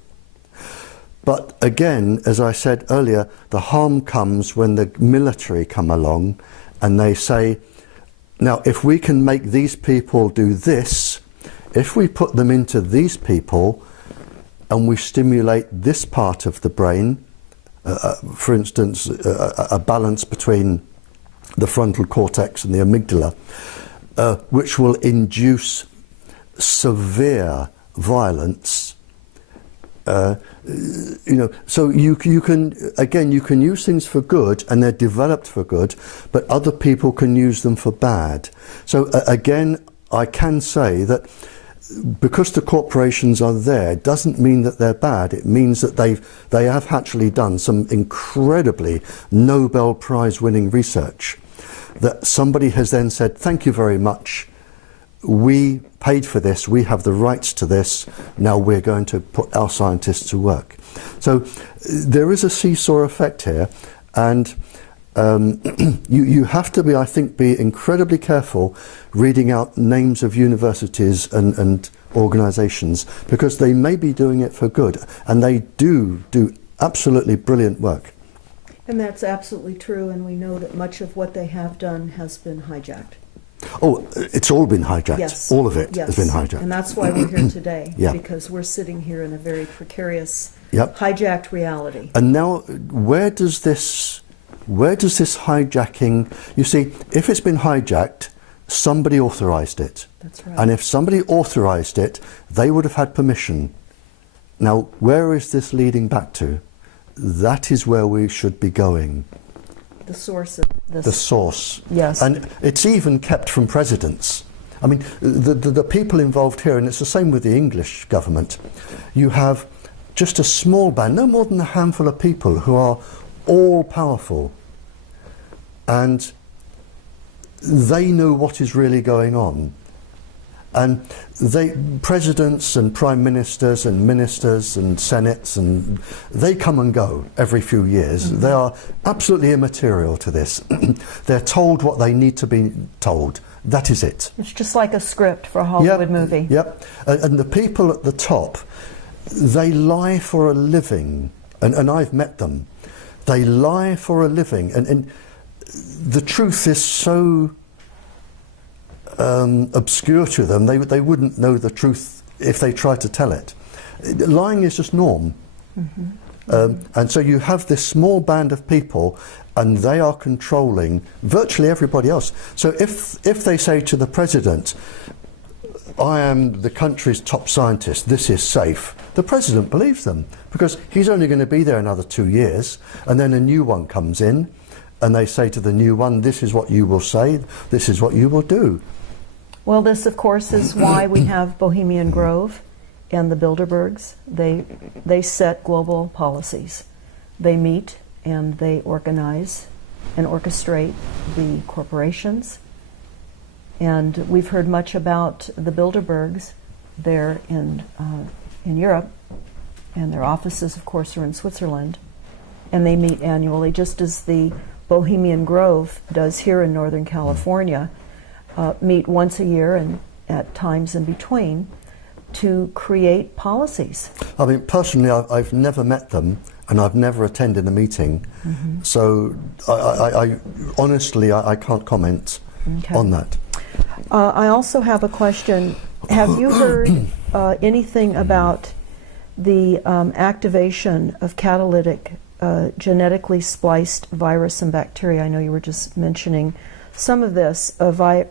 But again, as I said earlier, the harm comes when the military come along and they say, now if we can make these people do this, if we put them into these people and we stimulate this part of the brain, for instance, a balance between the frontal cortex and the amygdala, which will induce severe violence. So you can use things for good, and they're developed for good, but other people can use them for bad. So again, I can say that because the corporations are there doesn't mean that they're bad. It means that they have actually done some incredibly Nobel Prize winning research that somebody has then said, thank you very much, we paid for this, we have the rights to this, now we're going to put our scientists to work. So there is a seesaw effect here, and you have to be, I think, be incredibly careful reading out names of universities and organisations, because they may be doing it for good, and they do absolutely brilliant work. And that's absolutely true, and we know that much of what they have done has been hijacked. Oh, it's all been hijacked. Yes. All of it Yes. has been hijacked. And that's why we're here today, Yeah. because we're sitting here in a very precarious, Yep. hijacked reality. And now, where does this hijacking, you see, if it's been hijacked, somebody authorised it. That's right. And if somebody authorised it, they would have had permission. Now, where is this leading back to? That is where we should be going. The source of this. The source. Yes. And it's even kept from presidents. I mean, the people involved here, and it's the same with the English government, you have just a small band, no more than a handful of people who are all powerful, and they know what is really going on. And presidents and prime ministers and ministers and senates, and they come and go every few years. Mm-hmm. They are absolutely immaterial to this. They're told what they need to be told. That is it. It's just like a script for a Hollywood movie. Yep. And the people at the top, they lie for a living. And I've met them. They lie for a living. And the truth is so obscure to them, they wouldn't know the truth if they tried to tell it. Lying is just norm. Mm-hmm. And so you have this small band of people, and they are controlling virtually everybody else. So if they say to the president, I am the country's top scientist, this is safe, the president believes them, because he's only going to be there another 2 years, and then a new one comes in, and they say to the new one, this is what you will say, this is what you will do. Well, this, of course, is why we have Bohemian Grove and the Bilderbergs. They set global policies. They meet and they organize and orchestrate the corporations. And we've heard much about the Bilderbergs there in Europe, and their offices, of course, are in Switzerland. And they meet annually, just as the Bohemian Grove does here in Northern California. Meet once a year and at times in between to create policies. I mean, personally, I've never met them, and I've never attended a meeting. Mm-hmm. So I honestly, I can't comment on that. I also have a question. Have you heard anything about the activation of catalytic genetically spliced virus and bacteria? I know you were just mentioning some of this via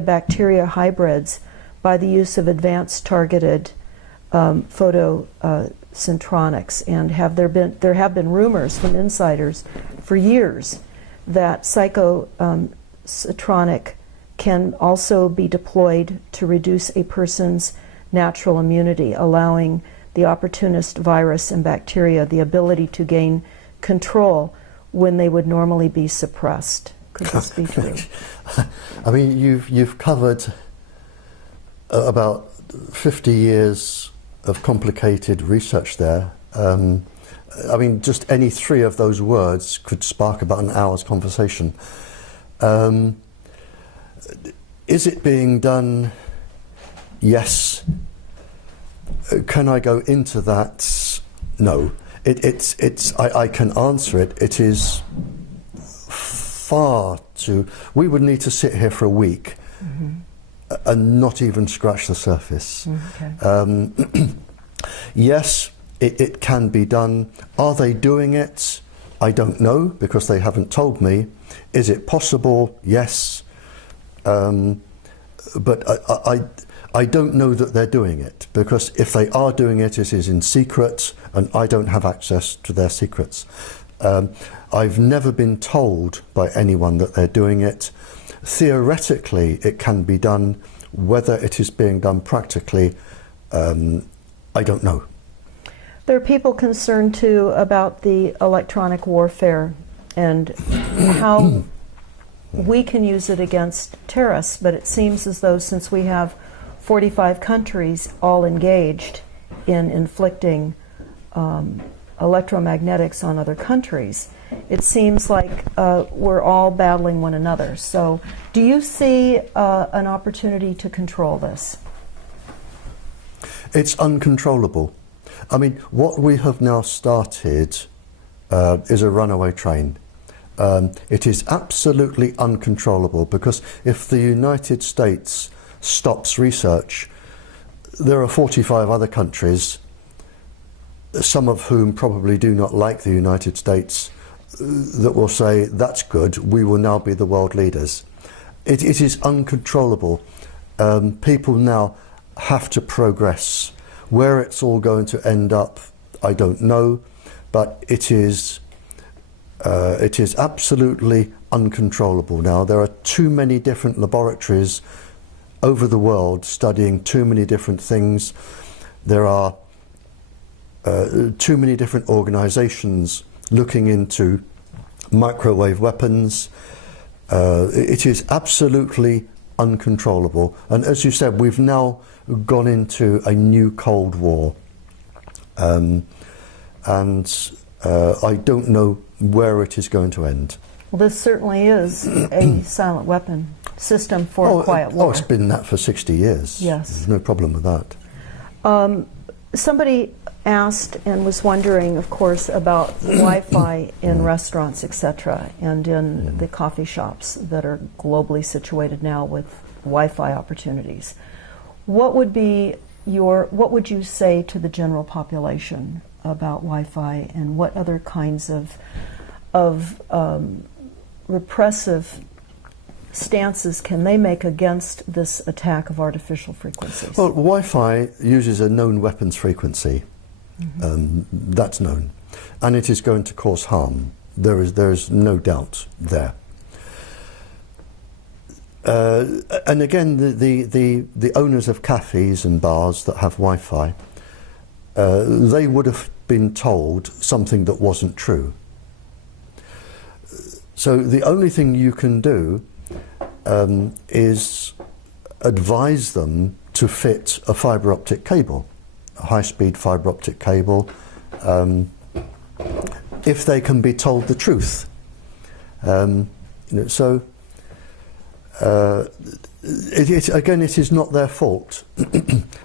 bacteria hybrids by the use of advanced targeted photocentronics. And there have been rumors from insiders for years that psychocentronic can also be deployed to reduce a person's natural immunity, allowing the opportunist virus and bacteria the ability to gain control when they would normally be suppressed. Could this be true? I mean, you've covered about 50 years of complicated research there. I mean, just any three of those words could spark about an hour's conversation. Is it being done? Yes. Can I go into that? No. I can answer it. It is far too. We would need to sit here for a week and not even scratch the surface. Okay. Yes, it can be done. Are they doing it? I don't know, because they haven't told me. Is it possible? Yes. But I don't know that they're doing it, because if they are doing it, it is in secret, and I don't have access to their secrets. I've never been told by anyone that they're doing it. Theoretically, it can be done. Whether it is being done practically, I don't know. There are people concerned too about the electronic warfare and how we can use it against terrorists, but it seems as though since we have 45 countries all engaged in inflicting electromagnetics on other countries, it seems like we're all battling one another. So do you see an opportunity to control this? It's uncontrollable. I mean, what we have now started is a runaway train. It is absolutely uncontrollable, because if the United States stops research, there are 45 other countries, some of whom probably do not like the United States, that will say, that's good, we will now be the world leaders. It is uncontrollable. People now have to progress. Where it's all going to end up, I don't know, but it is absolutely uncontrollable now. There are too many different laboratories over the world studying too many different things. There are too many different organizations looking into microwave weapons. It is absolutely uncontrollable. And as you said, we've now gone into a new Cold War. And I don't know where it is going to end. Well, this certainly is a silent weapon system for a quiet war. Oh, it's been that for 60 years. Yes. There's no problem with that. Somebody asked and was wondering, of course, about Wi-Fi in restaurants, etc., and in the coffee shops that are globally situated now with Wi-Fi opportunities. What would you say to the general population about Wi-Fi, and what other kinds of repressive stances can they make against this attack of artificial frequencies? Well, Wi-Fi uses a known weapons frequency. That's known, and it is going to cause harm. There is no doubt there. And again, the owners of cafes and bars that have Wi-Fi, they would have been told something that wasn't true. So the only thing you can do is advise them to fit a fibre optic cable, a high-speed fibre optic cable, if they can be told the truth. So again, it is not their fault.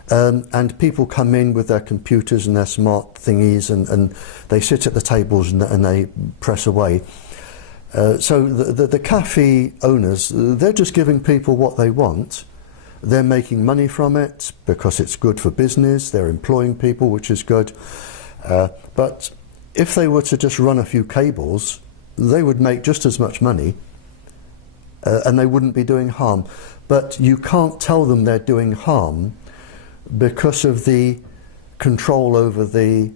And people come in with their computers and their smart thingies, and they sit at the tables and they press away. So the cafe owners, they're just giving people what they want. They're making money from it because it's good for business. They're employing people, which is good. But if they were to just run a few cables, they would make just as much money, and they wouldn't be doing harm. But you can't tell them they're doing harm because of the control over the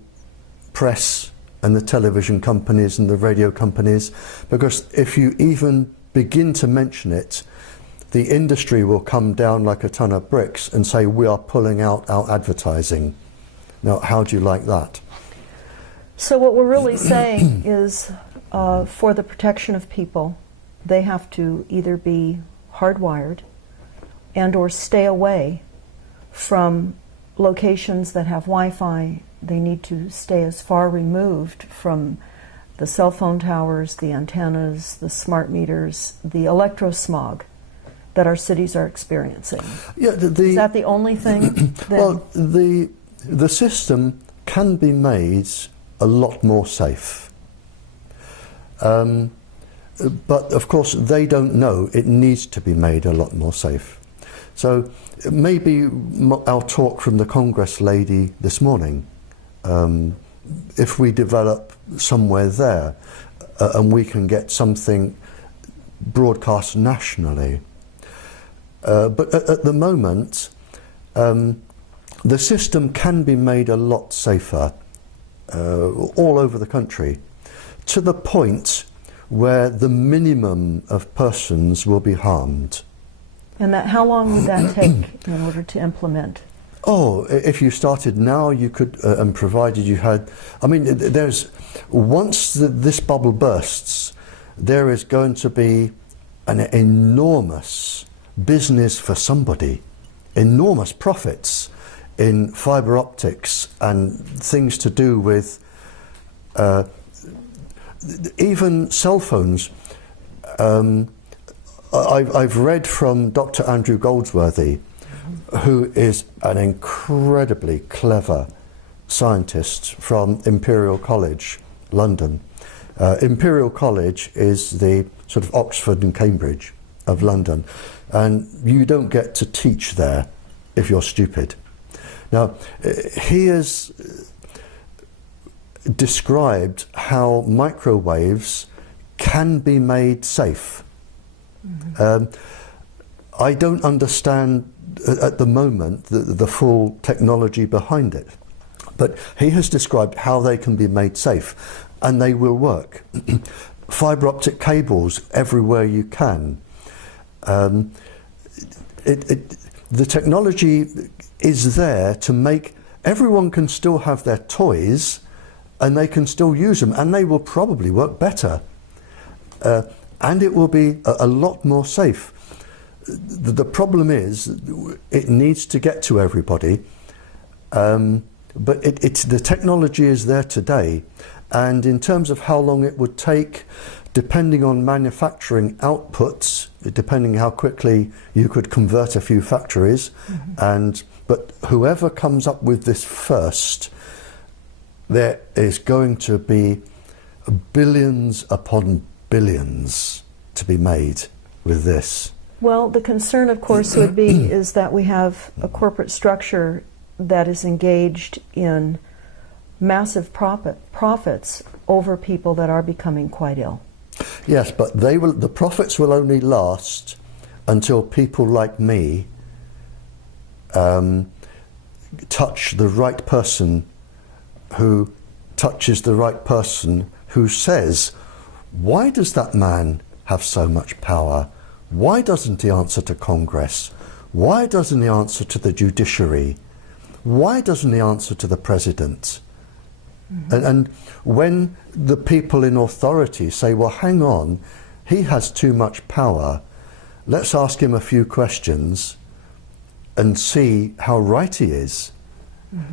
press and the television companies and the radio companies, because if you even begin to mention it, the industry will come down like a ton of bricks and say, we are pulling out our advertising. Now, how do you like that? So what we're really saying is, for the protection of people, they have to either be hardwired and or stay away from locations that have Wi-Fi. They need to stay as far removed from the cell phone towers, the antennas, the smart meters, the electrosmog that our cities are experiencing. Yeah, is that the only thing? Well, the system can be made a lot more safe. But of course they don't know it needs to be made a lot more safe. So maybe our talk from the Congress lady this morning if we develop somewhere there and we can get something broadcast nationally. But at the moment, the system can be made a lot safer all over the country, to the point where the minimum of persons will be harmed. And that, how long would that take in order to implement? Oh, if you started now, you could, and provided you had, I mean, once this bubble bursts, there is going to be an enormous business for somebody, enormous profits in fibre optics and things to do with even cell phones. I've read from Dr. Andrew Goldsworthy, who is an incredibly clever scientist from Imperial College, London. Imperial College is the sort of Oxford and Cambridge of London, and you don't get to teach there if you're stupid. Now, he has described how microwaves can be made safe. I don't understand at the moment the full technology behind it, but he has described how they can be made safe, and they will work. Fibre optic cables everywhere you can. The technology is there to make everyone can still have their toys, and they can still use them, and they will probably work better, and it will be a lot more safe. The problem is it needs to get to everybody, but the technology is there today, and in terms of how long it would take, depending on manufacturing outputs, depending how quickly you could convert a few factories, but whoever comes up with this first, there is going to be billions upon billions to be made with this. Well, the concern, of course, would be is that we have a corporate structure that is engaged in massive profits over people that are becoming quite ill. Yes, but the profits will only last until people like me touch the right person who touches the right person who says, why does that man have so much power? Why doesn't he answer to Congress? Why doesn't he answer to the judiciary? Why doesn't he answer to the president? And when the people in authority say, well, hang on, he has too much power, let's ask him a few questions and see how right he is.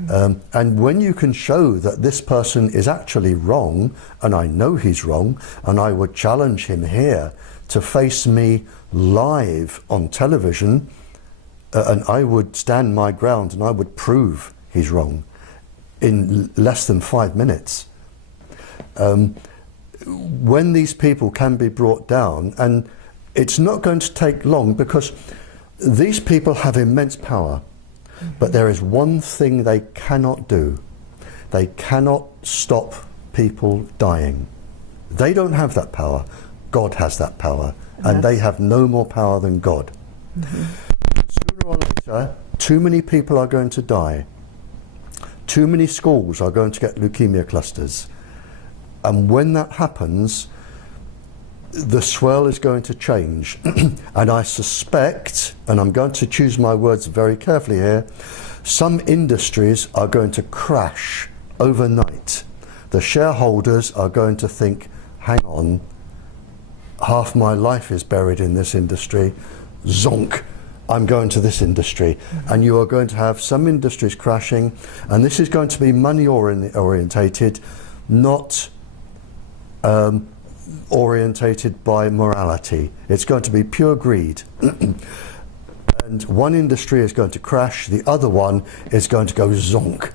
And when you can show that this person is actually wrong, and I know he's wrong, and I would challenge him here to face me live on television, and I would stand my ground and I would prove he's wrong in less than 5 minutes. When these people can be brought down, and it's not going to take long, because these people have immense power, but there is one thing they cannot do. They cannot stop people dying. They don't have that power. God has that power, and they have no more power than God. Sooner or later, too many people are going to die. Too many schools are going to get leukemia clusters. And when that happens, the swirl is going to change. And I suspect, and I'm going to choose my words very carefully here, some industries are going to crash overnight. The shareholders are going to think, hang on, half my life is buried in this industry, zonk, I'm going to this industry. And you are going to have some industries crashing, and this is going to be money orientated, not orientated by morality. It's going to be pure greed. And one industry is going to crash, the other one is going to go zonk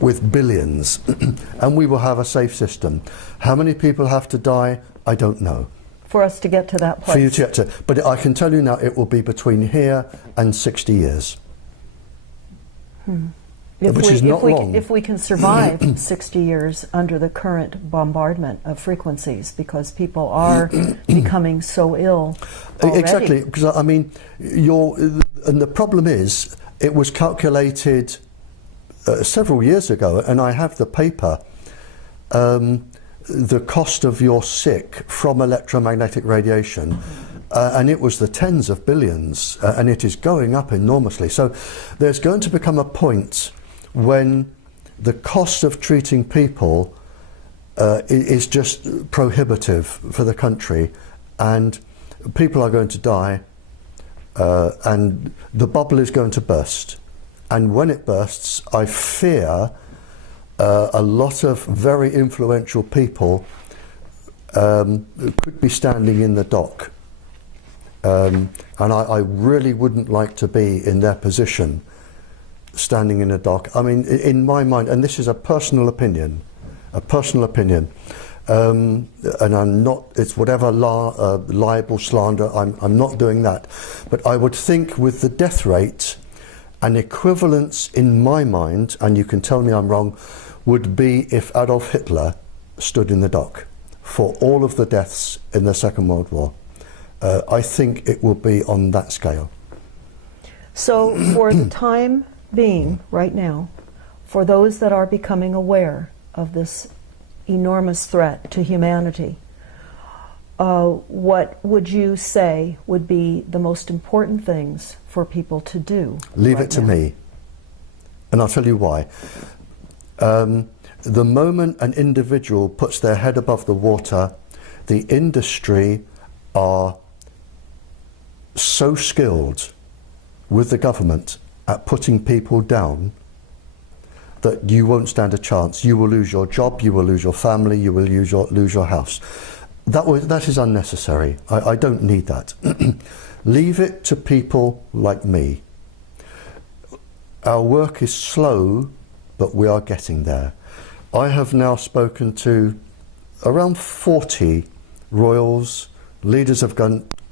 with billions. And we will have a safe system. How many people have to die? I don't know. For us to get to that place. For you to get to, but I can tell you now, it will be between here and 60 years. which is not long. If we can survive 60 years under the current bombardment of frequencies, because people are becoming so ill already. Exactly, because I mean, and the problem is, it was calculated several years ago, and I have the paper, the cost of your sick from electromagnetic radiation, and it was the tens of billions, and it is going up enormously. So there's going to become a point when the cost of treating people is just prohibitive for the country, and people are going to die, and the bubble is going to burst. And when it bursts, I fear a lot of very influential people could be standing in the dock. And I really wouldn't like to be in their position, standing in a dock. I mean, in my mind, and this is a personal opinion, and I'm not, it's whatever libel, slander, I'm not doing that. But I would think with the death rate, an equivalence in my mind, and you can tell me I'm wrong, would be if Adolf Hitler stood in the dock for all of the deaths in the Second World War. I think it will be on that scale. So for the time being, right now, for those that are becoming aware of this enormous threat to humanity, what would you say would be the most important things for people to do? Leave right it to now? me. And I'll tell you why. The moment an individual puts their head above the water, the industry are so skilled with the government at putting people down that you won't stand a chance. You will lose your job, you will lose your family, you will lose your house. That is unnecessary. I don't need that. Leave it to people like me. Our work is slow, but we are getting there. I have now spoken to around 40 royals, leaders of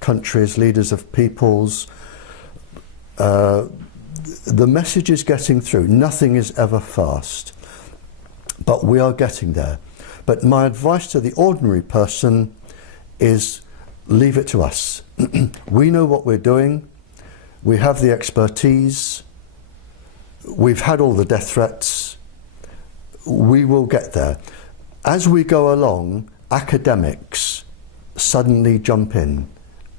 countries, leaders of peoples. The message is getting through. Nothing is ever fast, but we are getting there. But my advice to the ordinary person is leave it to us. We know what we're doing. We have the expertise. We've had all the death threats. We will get there. As we go along, academics suddenly jump in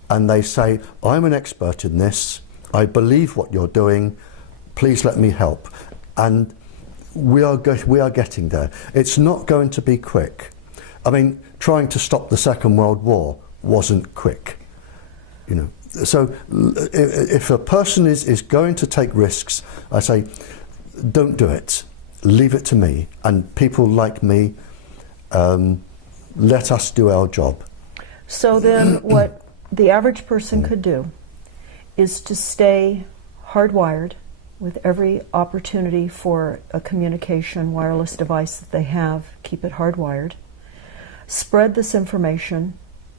and they say, I'm an expert in this. I believe what you're doing. Please let me help. And we are getting there. It's not going to be quick. I mean, trying to stop the Second World War wasn't quick, you know. So if a person is going to take risks, I say, don't do it. Leave it to me. And people like me, let us do our job. So then what the average person could do is to stay hardwired with every opportunity for a communication wireless device that they have, keep it hardwired. Spread this information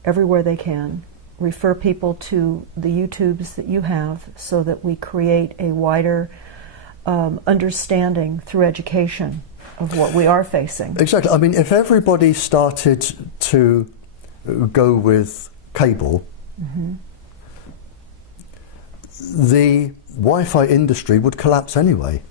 everywhere they can. Refer people to the YouTubes that you have so that we create a wider understanding through education of what we are facing. Exactly. I mean, if everybody started to go with cable, the Wi-Fi industry would collapse anyway.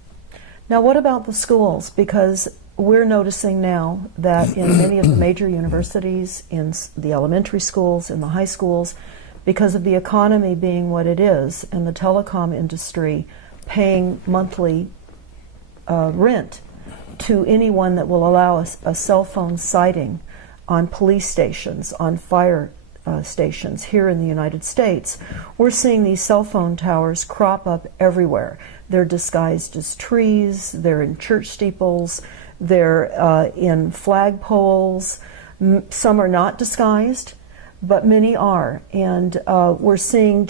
Now, what about the schools? Because we're noticing now that in many of the major universities, in the elementary schools, in the high schools, because of the economy being what it is, and the telecom industry paying monthly rent to anyone that will allow us a cell phone sighting on police stations, on fire stations here in the United States, we're seeing these cell phone towers crop up everywhere. They're disguised as trees, they're in church steeples, they're in flagpoles. Some are not disguised, but many are. And we're seeing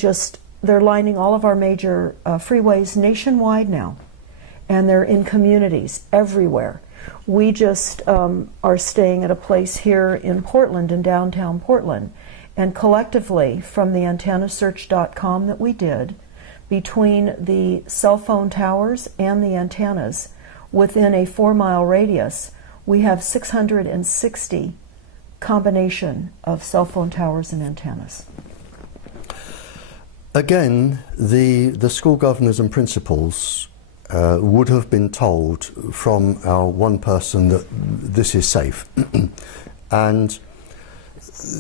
they're lining all of our major freeways nationwide now. And they're in communities everywhere. We just are staying at a place here in Portland, in downtown Portland. And collectively, from the antennasearch.com that we did, between the cell phone towers and the antennas, within a 4-mile radius, we have 660 combination of cell phone towers and antennas. Again, the school governors and principals would have been told from our one person that this is safe. And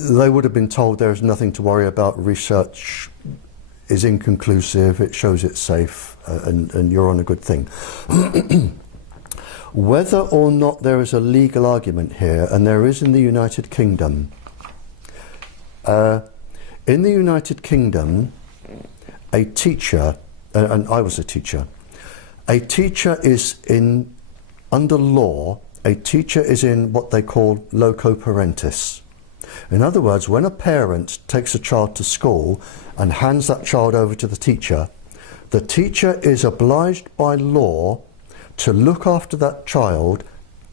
they would have been told there is nothing to worry about, research is inconclusive, it shows it's safe, and you're on a good thing. Whether or not there is a legal argument here, and there is in the United Kingdom. In the United Kingdom, a teacher, and I was a teacher is in, under law, a teacher is in what they call loco parentis. In other words, when a parent takes a child to school and hands that child over to the teacher is obliged by law to look after that child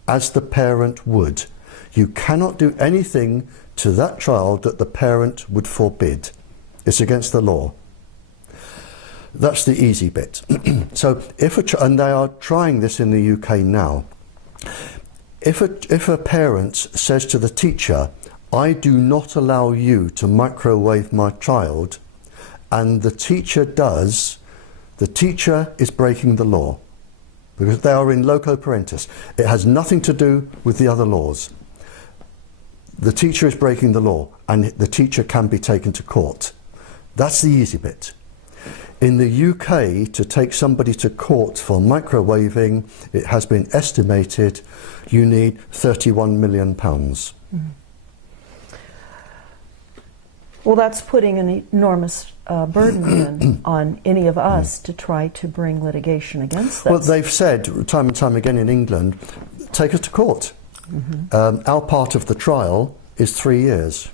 as the parent would. You cannot do anything to that child that the parent would forbid. It's against the law. That's the easy bit. So if and they are trying this in the UK now. If a parent says to the teacher, I do not allow you to microwave my child, and the teacher does, the teacher is breaking the law, because they are in loco parentis. It has nothing to do with the other laws. The teacher is breaking the law, and the teacher can be taken to court. That's the easy bit. In the UK, to take somebody to court for microwaving, it has been estimated you need £31 million. Mm-hmm. Well, that's putting an enormous burden on any of us to try to bring litigation against this. Well, they've said time and time again in England, take us to court. Mm-hmm. Our part of the trial is 3 years.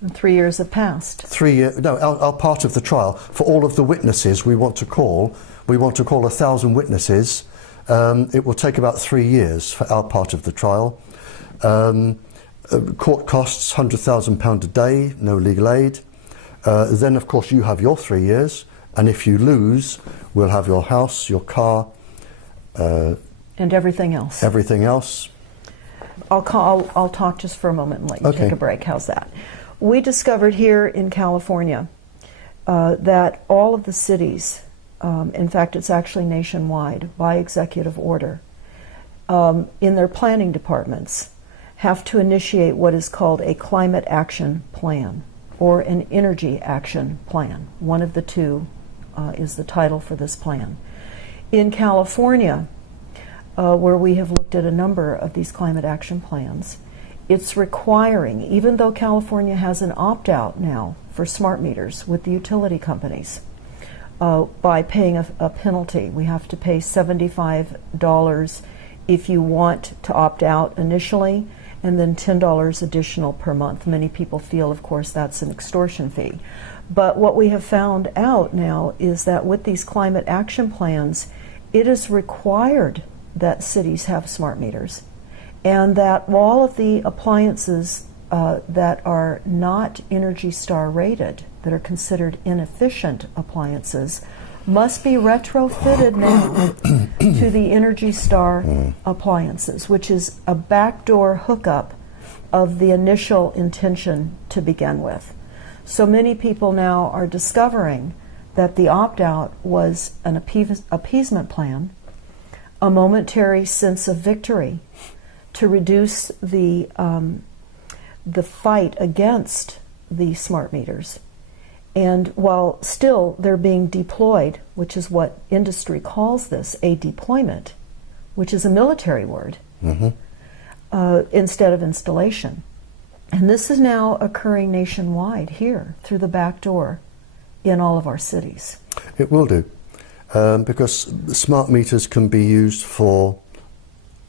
And 3 years have passed. 3 years. No, our part of the trial, for all of the witnesses we want to call 1,000 witnesses. It will take about 3 years for our part of the trial. Court costs £100,000 a day, no legal aid. Then, of course, you have your 3 years, and if you lose, we'll have your house, your car, and everything else. Everything else. I'll talk just for a moment and let you take a break. How's that? We discovered here in California that all of the cities, in fact, it's actually nationwide by executive order, in their planning departments, have to initiate what is called a climate action plan or an energy action plan. One of the two is the title for this plan. In California, where we have looked at a number of these climate action plans, it's requiring, even though California has an opt-out now for smart meters with the utility companies, by paying a penalty. We have to pay $75 if you want to opt out initially, and then $10 additional per month. Many people feel, of course, that's an extortion fee. But what we have found out now is that with these climate action plans, it is required that cities have smart meters, and that all of the appliances that are not Energy Star rated, that are considered inefficient appliances, must be retrofitted now to the Energy Star appliances, which is a backdoor hookup of the initial intention to begin with. So many people now are discovering that the opt-out was an appeasement plan, a momentary sense of victory to reduce the fight against the smart meters. And while still they're being deployed, which is what industry calls this, a deployment, which is a military word, instead of installation. And this is now occurring nationwide here through the back door in all of our cities. It will do, because smart meters can be used for,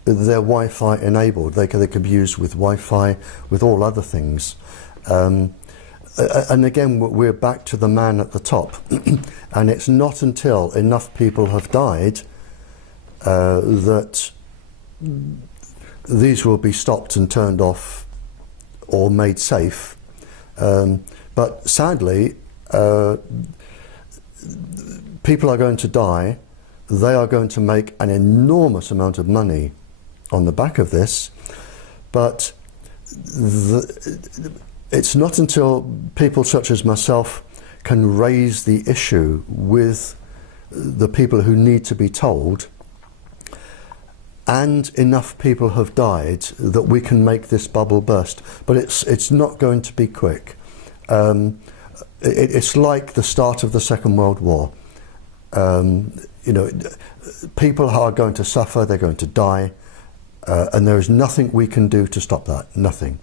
they're Wi-Fi enabled. They can be used with Wi-Fi, with all other things. And again, we're back to the man at the top. And it's not until enough people have died that these will be stopped and turned off or made safe. But sadly, people are going to die they are going to make an enormous amount of money on the back of this, but it's not until people such as myself can raise the issue with the people who need to be told, and enough people have died, that we can make this bubble burst. But it's not going to be quick. It's like the start of the Second World War. You know, people are going to suffer, they're going to die, and there is nothing we can do to stop that, nothing.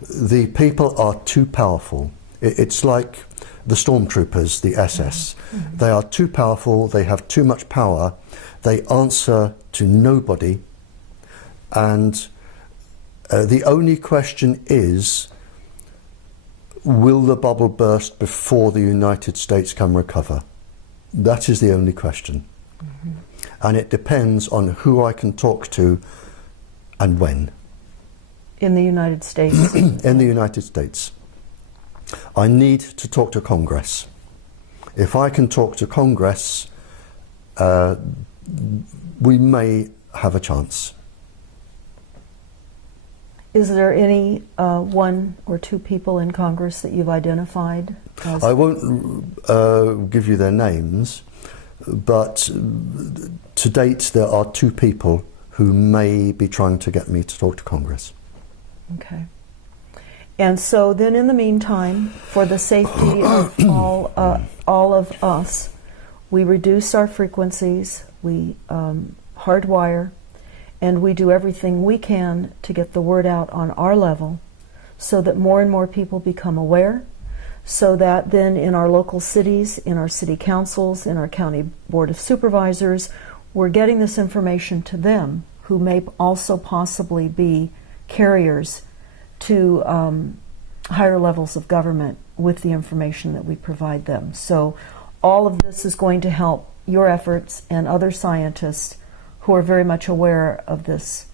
The people are too powerful. It's like the stormtroopers, the SS. Mm-hmm. They are too powerful, they have too much power, they answer to nobody, and the only question is, will the bubble burst before the United States can recover? That is the only question. Mm-hmm. And it depends on who I can talk to and when. In the United States? In the United States. I need to talk to Congress. If I can talk to Congress, we may have a chance. Is there any one or two people in Congress that you've identified? I won't give you their names, but to date there are two people who may be trying to get me to talk to Congress. Okay. And so then in the meantime, for the safety of all of us, we reduce our frequencies, we hardwire, and we do everything we can to get the word out on our level so that more and more people become aware, so that then in our local cities, in our city councils, in our county board of supervisors, we're getting this information to them who may also possibly be carriers to higher levels of government with the information that we provide them. So all of this is going to help your efforts and other scientists who are very much aware of this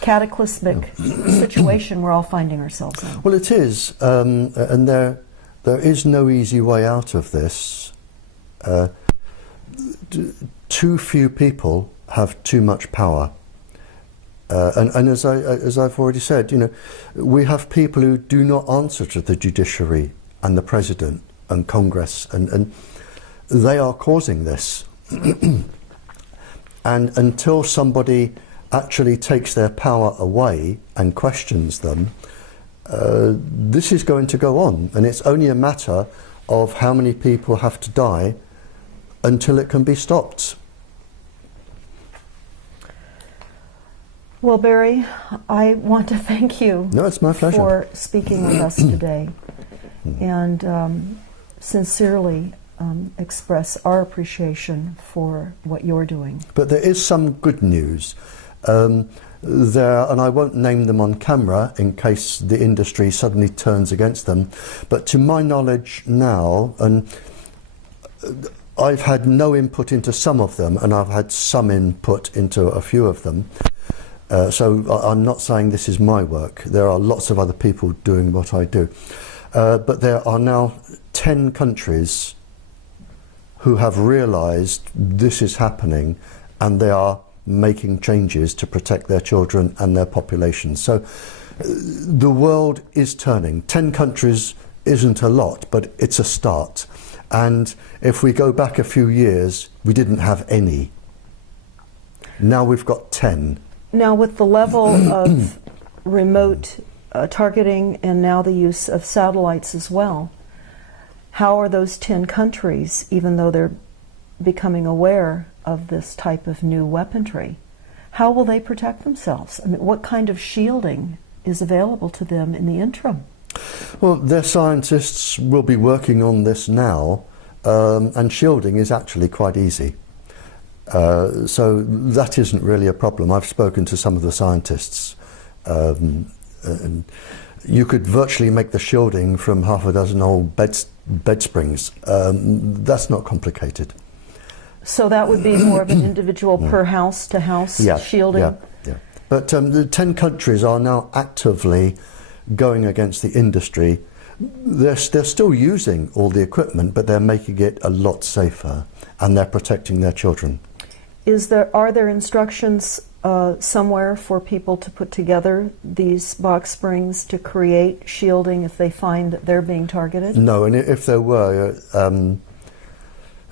cataclysmic situation we're all finding ourselves in. Well, it is, and there is no easy way out of this. Too few people have too much power. And as I've already said, you know, we have people who do not answer to the judiciary and the president and Congress, and they are causing this. And until somebody actually takes their power away and questions them, this is going to go on, and it's only a matter of how many people have to die until it can be stopped. Well, Barrie, I want to thank you No, it's my pleasure. for speaking with us today, and sincerely express our appreciation for what you're doing. But there is some good news. There, and I won't name them on camera in case the industry suddenly turns against them, but to my knowledge now, and I've had no input into some of them, and I've had some input into a few of them, so I'm not saying this is my work. There are lots of other people doing what I do. But there are now 10 countries who have realized this is happening, and they are making changes to protect their children and their population. So the world is turning. 10 countries isn't a lot, but it's a start. And if we go back a few years, we didn't have any. Now we've got 10. Now, with the level of remote targeting and now the use of satellites as well, how are those 10 countries, even though they're becoming aware of this type of new weaponry, how will they protect themselves? I mean, what kind of shielding is available to them in the interim? Well, their scientists will be working on this now, and shielding is actually quite easy. So that isn't really a problem. I've spoken to some of the scientists, and you could virtually make the shielding from half a dozen old bed springs. That's not complicated. So that would be more of an individual per house to house shielding? Yeah. But the 10 countries are now actively going against the industry. They're still using all the equipment, but they're making it a lot safer, and they're protecting their children. Are there instructions somewhere for people to put together these box springs to create shielding if they find that they're being targeted? No, and if there were,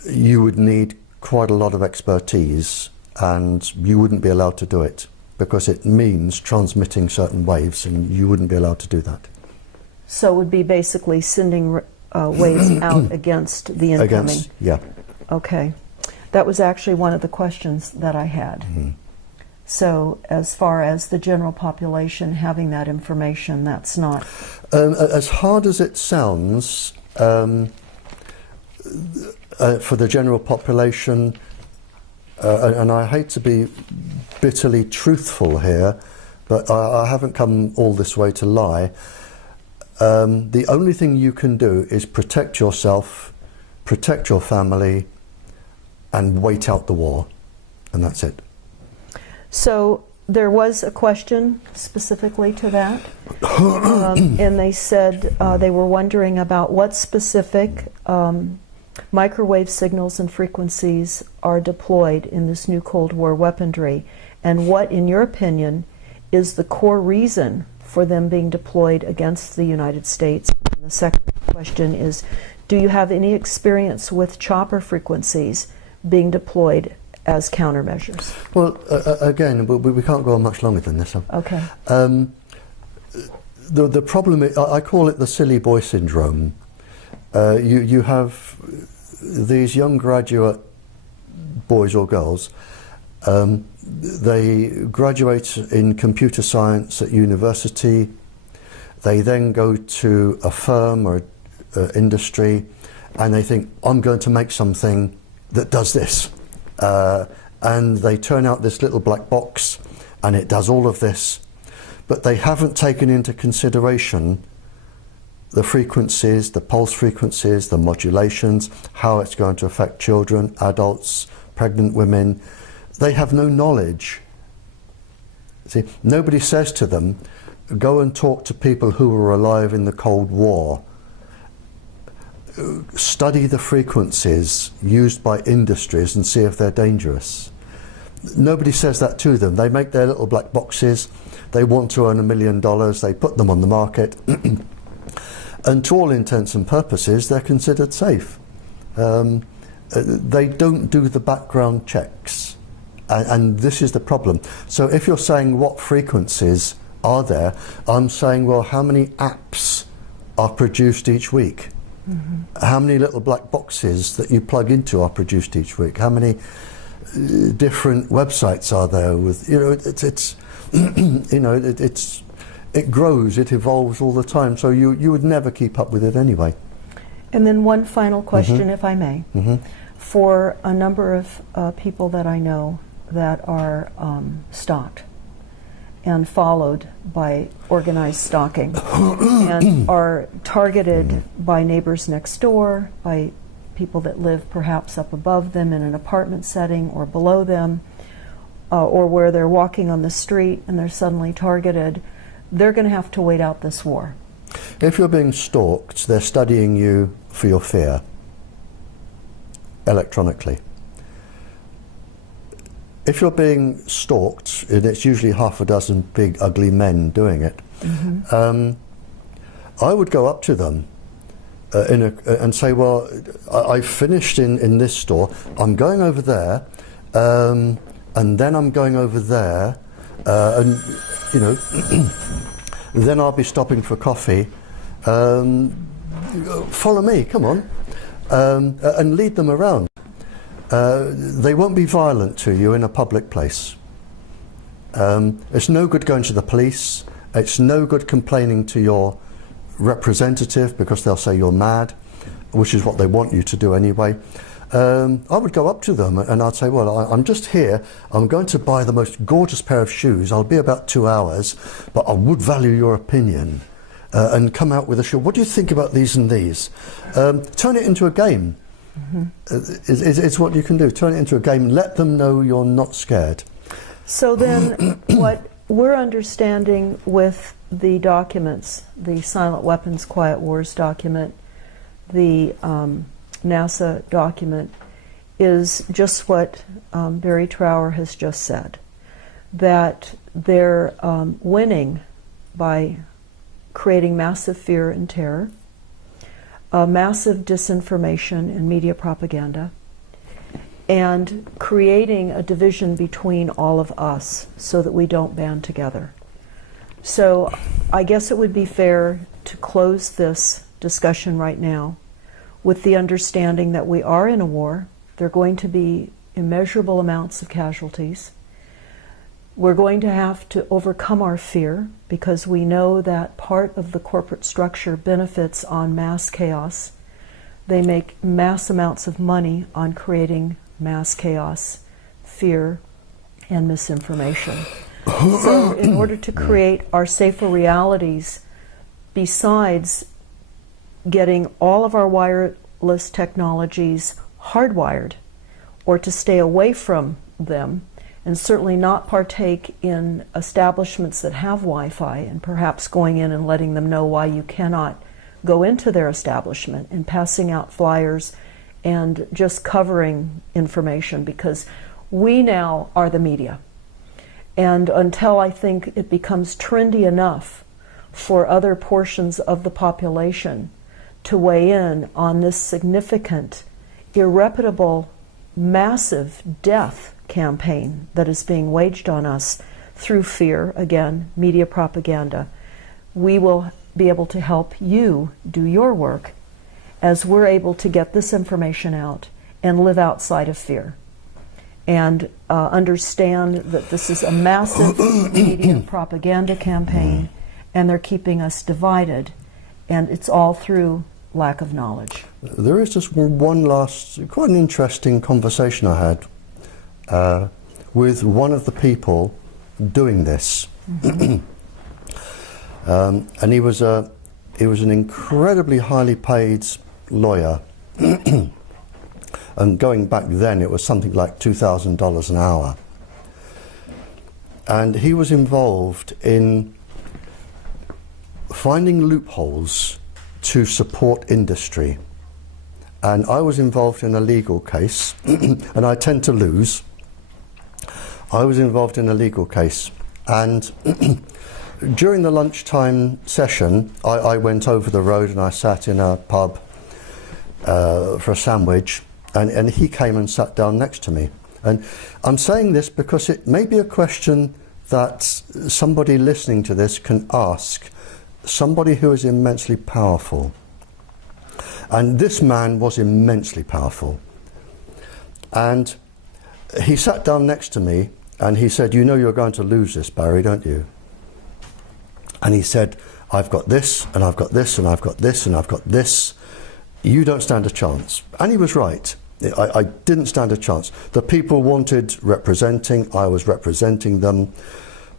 you would need quite a lot of expertise, and you wouldn't be allowed to do it because it means transmitting certain waves, and you wouldn't be allowed to do that. So it would be basically sending waves out against the incoming? Yeah. Okay. That was actually one of the questions that I had. Mm-hmm. So as far as the general population having that information, that's not... As hard as it sounds, for the general population, and I hate to be bitterly truthful here, but I haven't come all this way to lie. The only thing you can do is protect yourself, protect your family, and wait out the war, and that's it. So there was a question specifically to that, and they said they were wondering about what specific microwave signals and frequencies are deployed in this new Cold War weaponry, and what, in your opinion, is the core reason for them being deployed against the United States. And the second question is, do you have any experience with chopper frequencies being deployed as countermeasures? Well, again, we can't go on much longer than this. Okay. The problem is, I call it the silly boy syndrome. You have these young graduate boys or girls, they graduate in computer science at university, they then go to a firm or industry, and they think, I'm going to make something that does this. And they turn out this little black box, and it does all of this, but they haven't taken into consideration the frequencies, the pulse frequencies, the modulations, how it's going to affect children, adults, pregnant women. They have no knowledge. See, nobody says to them, go and talk to people who were alive in the Cold War. Study the frequencies used by industries and see if they're dangerous. Nobody says that to them. They make their little black boxes, they want to earn $1 million, they put them on the market, and to all intents and purposes they're considered safe. They don't do the background checks, and this is the problem. So if you're saying what frequencies are there, I'm saying, well, how many apps are produced each week? Mm-hmm. How many little black boxes that you plug into are produced each week? How many different websites are there with, it's you know, it grows, it evolves all the time, so you would never keep up with it anyway. And then one final question, mm-hmm. if I may. Mm-hmm. For a number of people that I know that are stalked and followed by organized stalking and are targeted by neighbors next door, by people that live perhaps up above them in an apartment setting or below them, or where they're walking on the street and they're suddenly targeted, they're going to have to wait out this war. If you're being stalked, they're studying you for your fear electronically. If you're being stalked, and it's usually half a dozen big ugly men doing it, mm-hmm. I would go up to them and say, well, I've finished in this store, I'm going over there, and then I'm going over there, and you know, then I'll be stopping for coffee. Follow me, come on, and lead them around. They won't be violent to you in a public place. It's no good going to the police. It's no good complaining to your representative because they'll say you're mad, which is what they want you to do anyway. I would go up to them and I'd say, well, I'm just here. I'm going to buy the most gorgeous pair of shoes. I'll be about 2 hours, but I would value your opinion. And come out with a shoe. What do you think about these and these? Turn it into a game. Mm-hmm. It's what you can do. Turn it into a game and let them know you're not scared. So then what we're understanding with the documents, the Silent Weapons Quiet Wars document, the NASA document, is just what Barrie Trower has just said, that they're winning by creating massive fear and terror, massive disinformation and media propaganda, and creating a division between all of us so that we don't band together. So I guess it would be fair to close this discussion right now with the understanding that we are in a war. There are going to be immeasurable amounts of casualties. We're going to have to overcome our fear because we know that part of the corporate structure benefits on mass chaos. They make mass amounts of money on creating mass chaos, fear, and misinformation. So in order to create our safer realities, besides getting all of our wireless technologies hardwired, or to stay away from them, and certainly not partake in establishments that have Wi-Fi, and perhaps going in and letting them know why you cannot go into their establishment, and passing out flyers and just covering information, because we now are the media. And until I think it becomes trendy enough for other portions of the population to weigh in on this significant, irreparable, massive death campaign that is being waged on us through fear, again, media propaganda, we will be able to help you do your work as we're able to get this information out and live outside of fear. And understand that this is a massive media propaganda campaign, and they're keeping us divided, and it's all through lack of knowledge. There is just one last, quite an interesting conversation I had with one of the people doing this. And he was an incredibly highly paid lawyer. And going back then, it was something like $2,000 an hour. And he was involved in finding loopholes to support industry. And I was involved in a legal case, and I tend to lose. I was involved in a legal case, and during the lunchtime session, I went over the road and I sat in a pub for a sandwich. And he came and sat down next to me. And I'm saying this because it may be a question that somebody listening to this can ask somebody who is immensely powerful. And this man was immensely powerful. And he sat down next to me and he said, "You know you're going to lose this, Barrie, don't you?" And he said, "I've got this, and I've got this, and I've got this, and I've got this. You don't stand a chance." And he was right. I didn't stand a chance. The people wanted representing, I was representing them,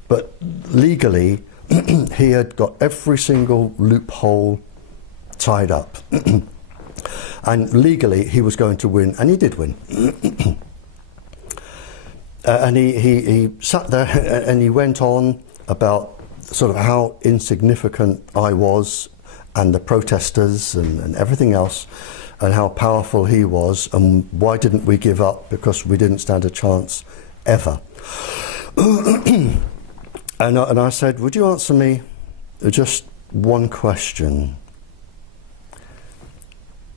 but legally he had got every single loophole tied up. And legally he was going to win, and he did win. And he sat there and he went on about sort of how insignificant I was, and the protesters and everything else, and how powerful he was, and why didn't we give up, because we didn't stand a chance ever. And I said, "Would you answer me just one question?"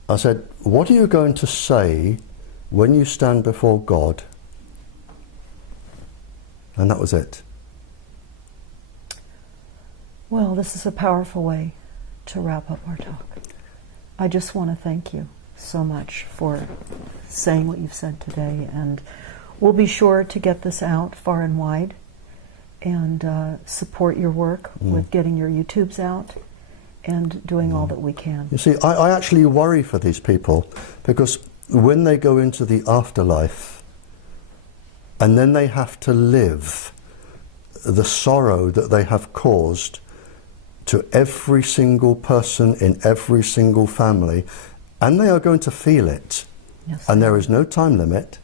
I said, "What are you going to say when you stand before God?" And that was it. Well, this is a powerful way to wrap up our talk. I just want to thank you so much for saying what you've said today, and we'll be sure to get this out far and wide and support your work with getting your YouTubes out and doing all that we can. You see, I actually worry for these people, because when they go into the afterlife and then they have to live the sorrow that they have caused to every single person in every single family, and they are going to feel it, yes, and there is no time limit,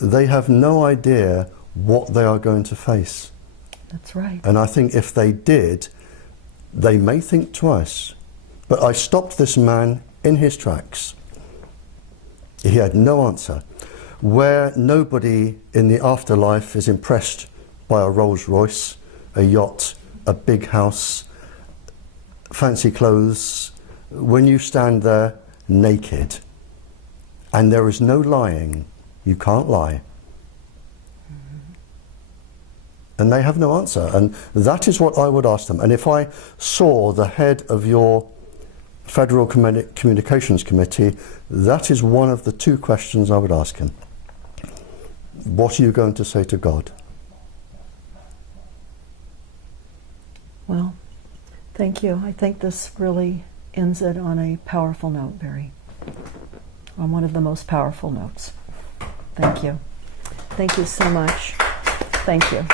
they have no idea what they are going to face. That's right. And I think if they did, they may think twice. But I stopped this man in his tracks. He had no answer. where nobody in the afterlife is impressed by a Rolls Royce, a yacht, a big house, fancy clothes, when you stand there naked and there is no lying, you can't lie. And they have no answer. And that is what I would ask them. And if I saw the head of your Federal Communications Committee, that is one of the two questions I would ask him. What are you going to say to God? Well, thank you. I think this really ends it on a powerful note, Barrie. On one of the most powerful notes. Thank you. Thank you so much. Thank you.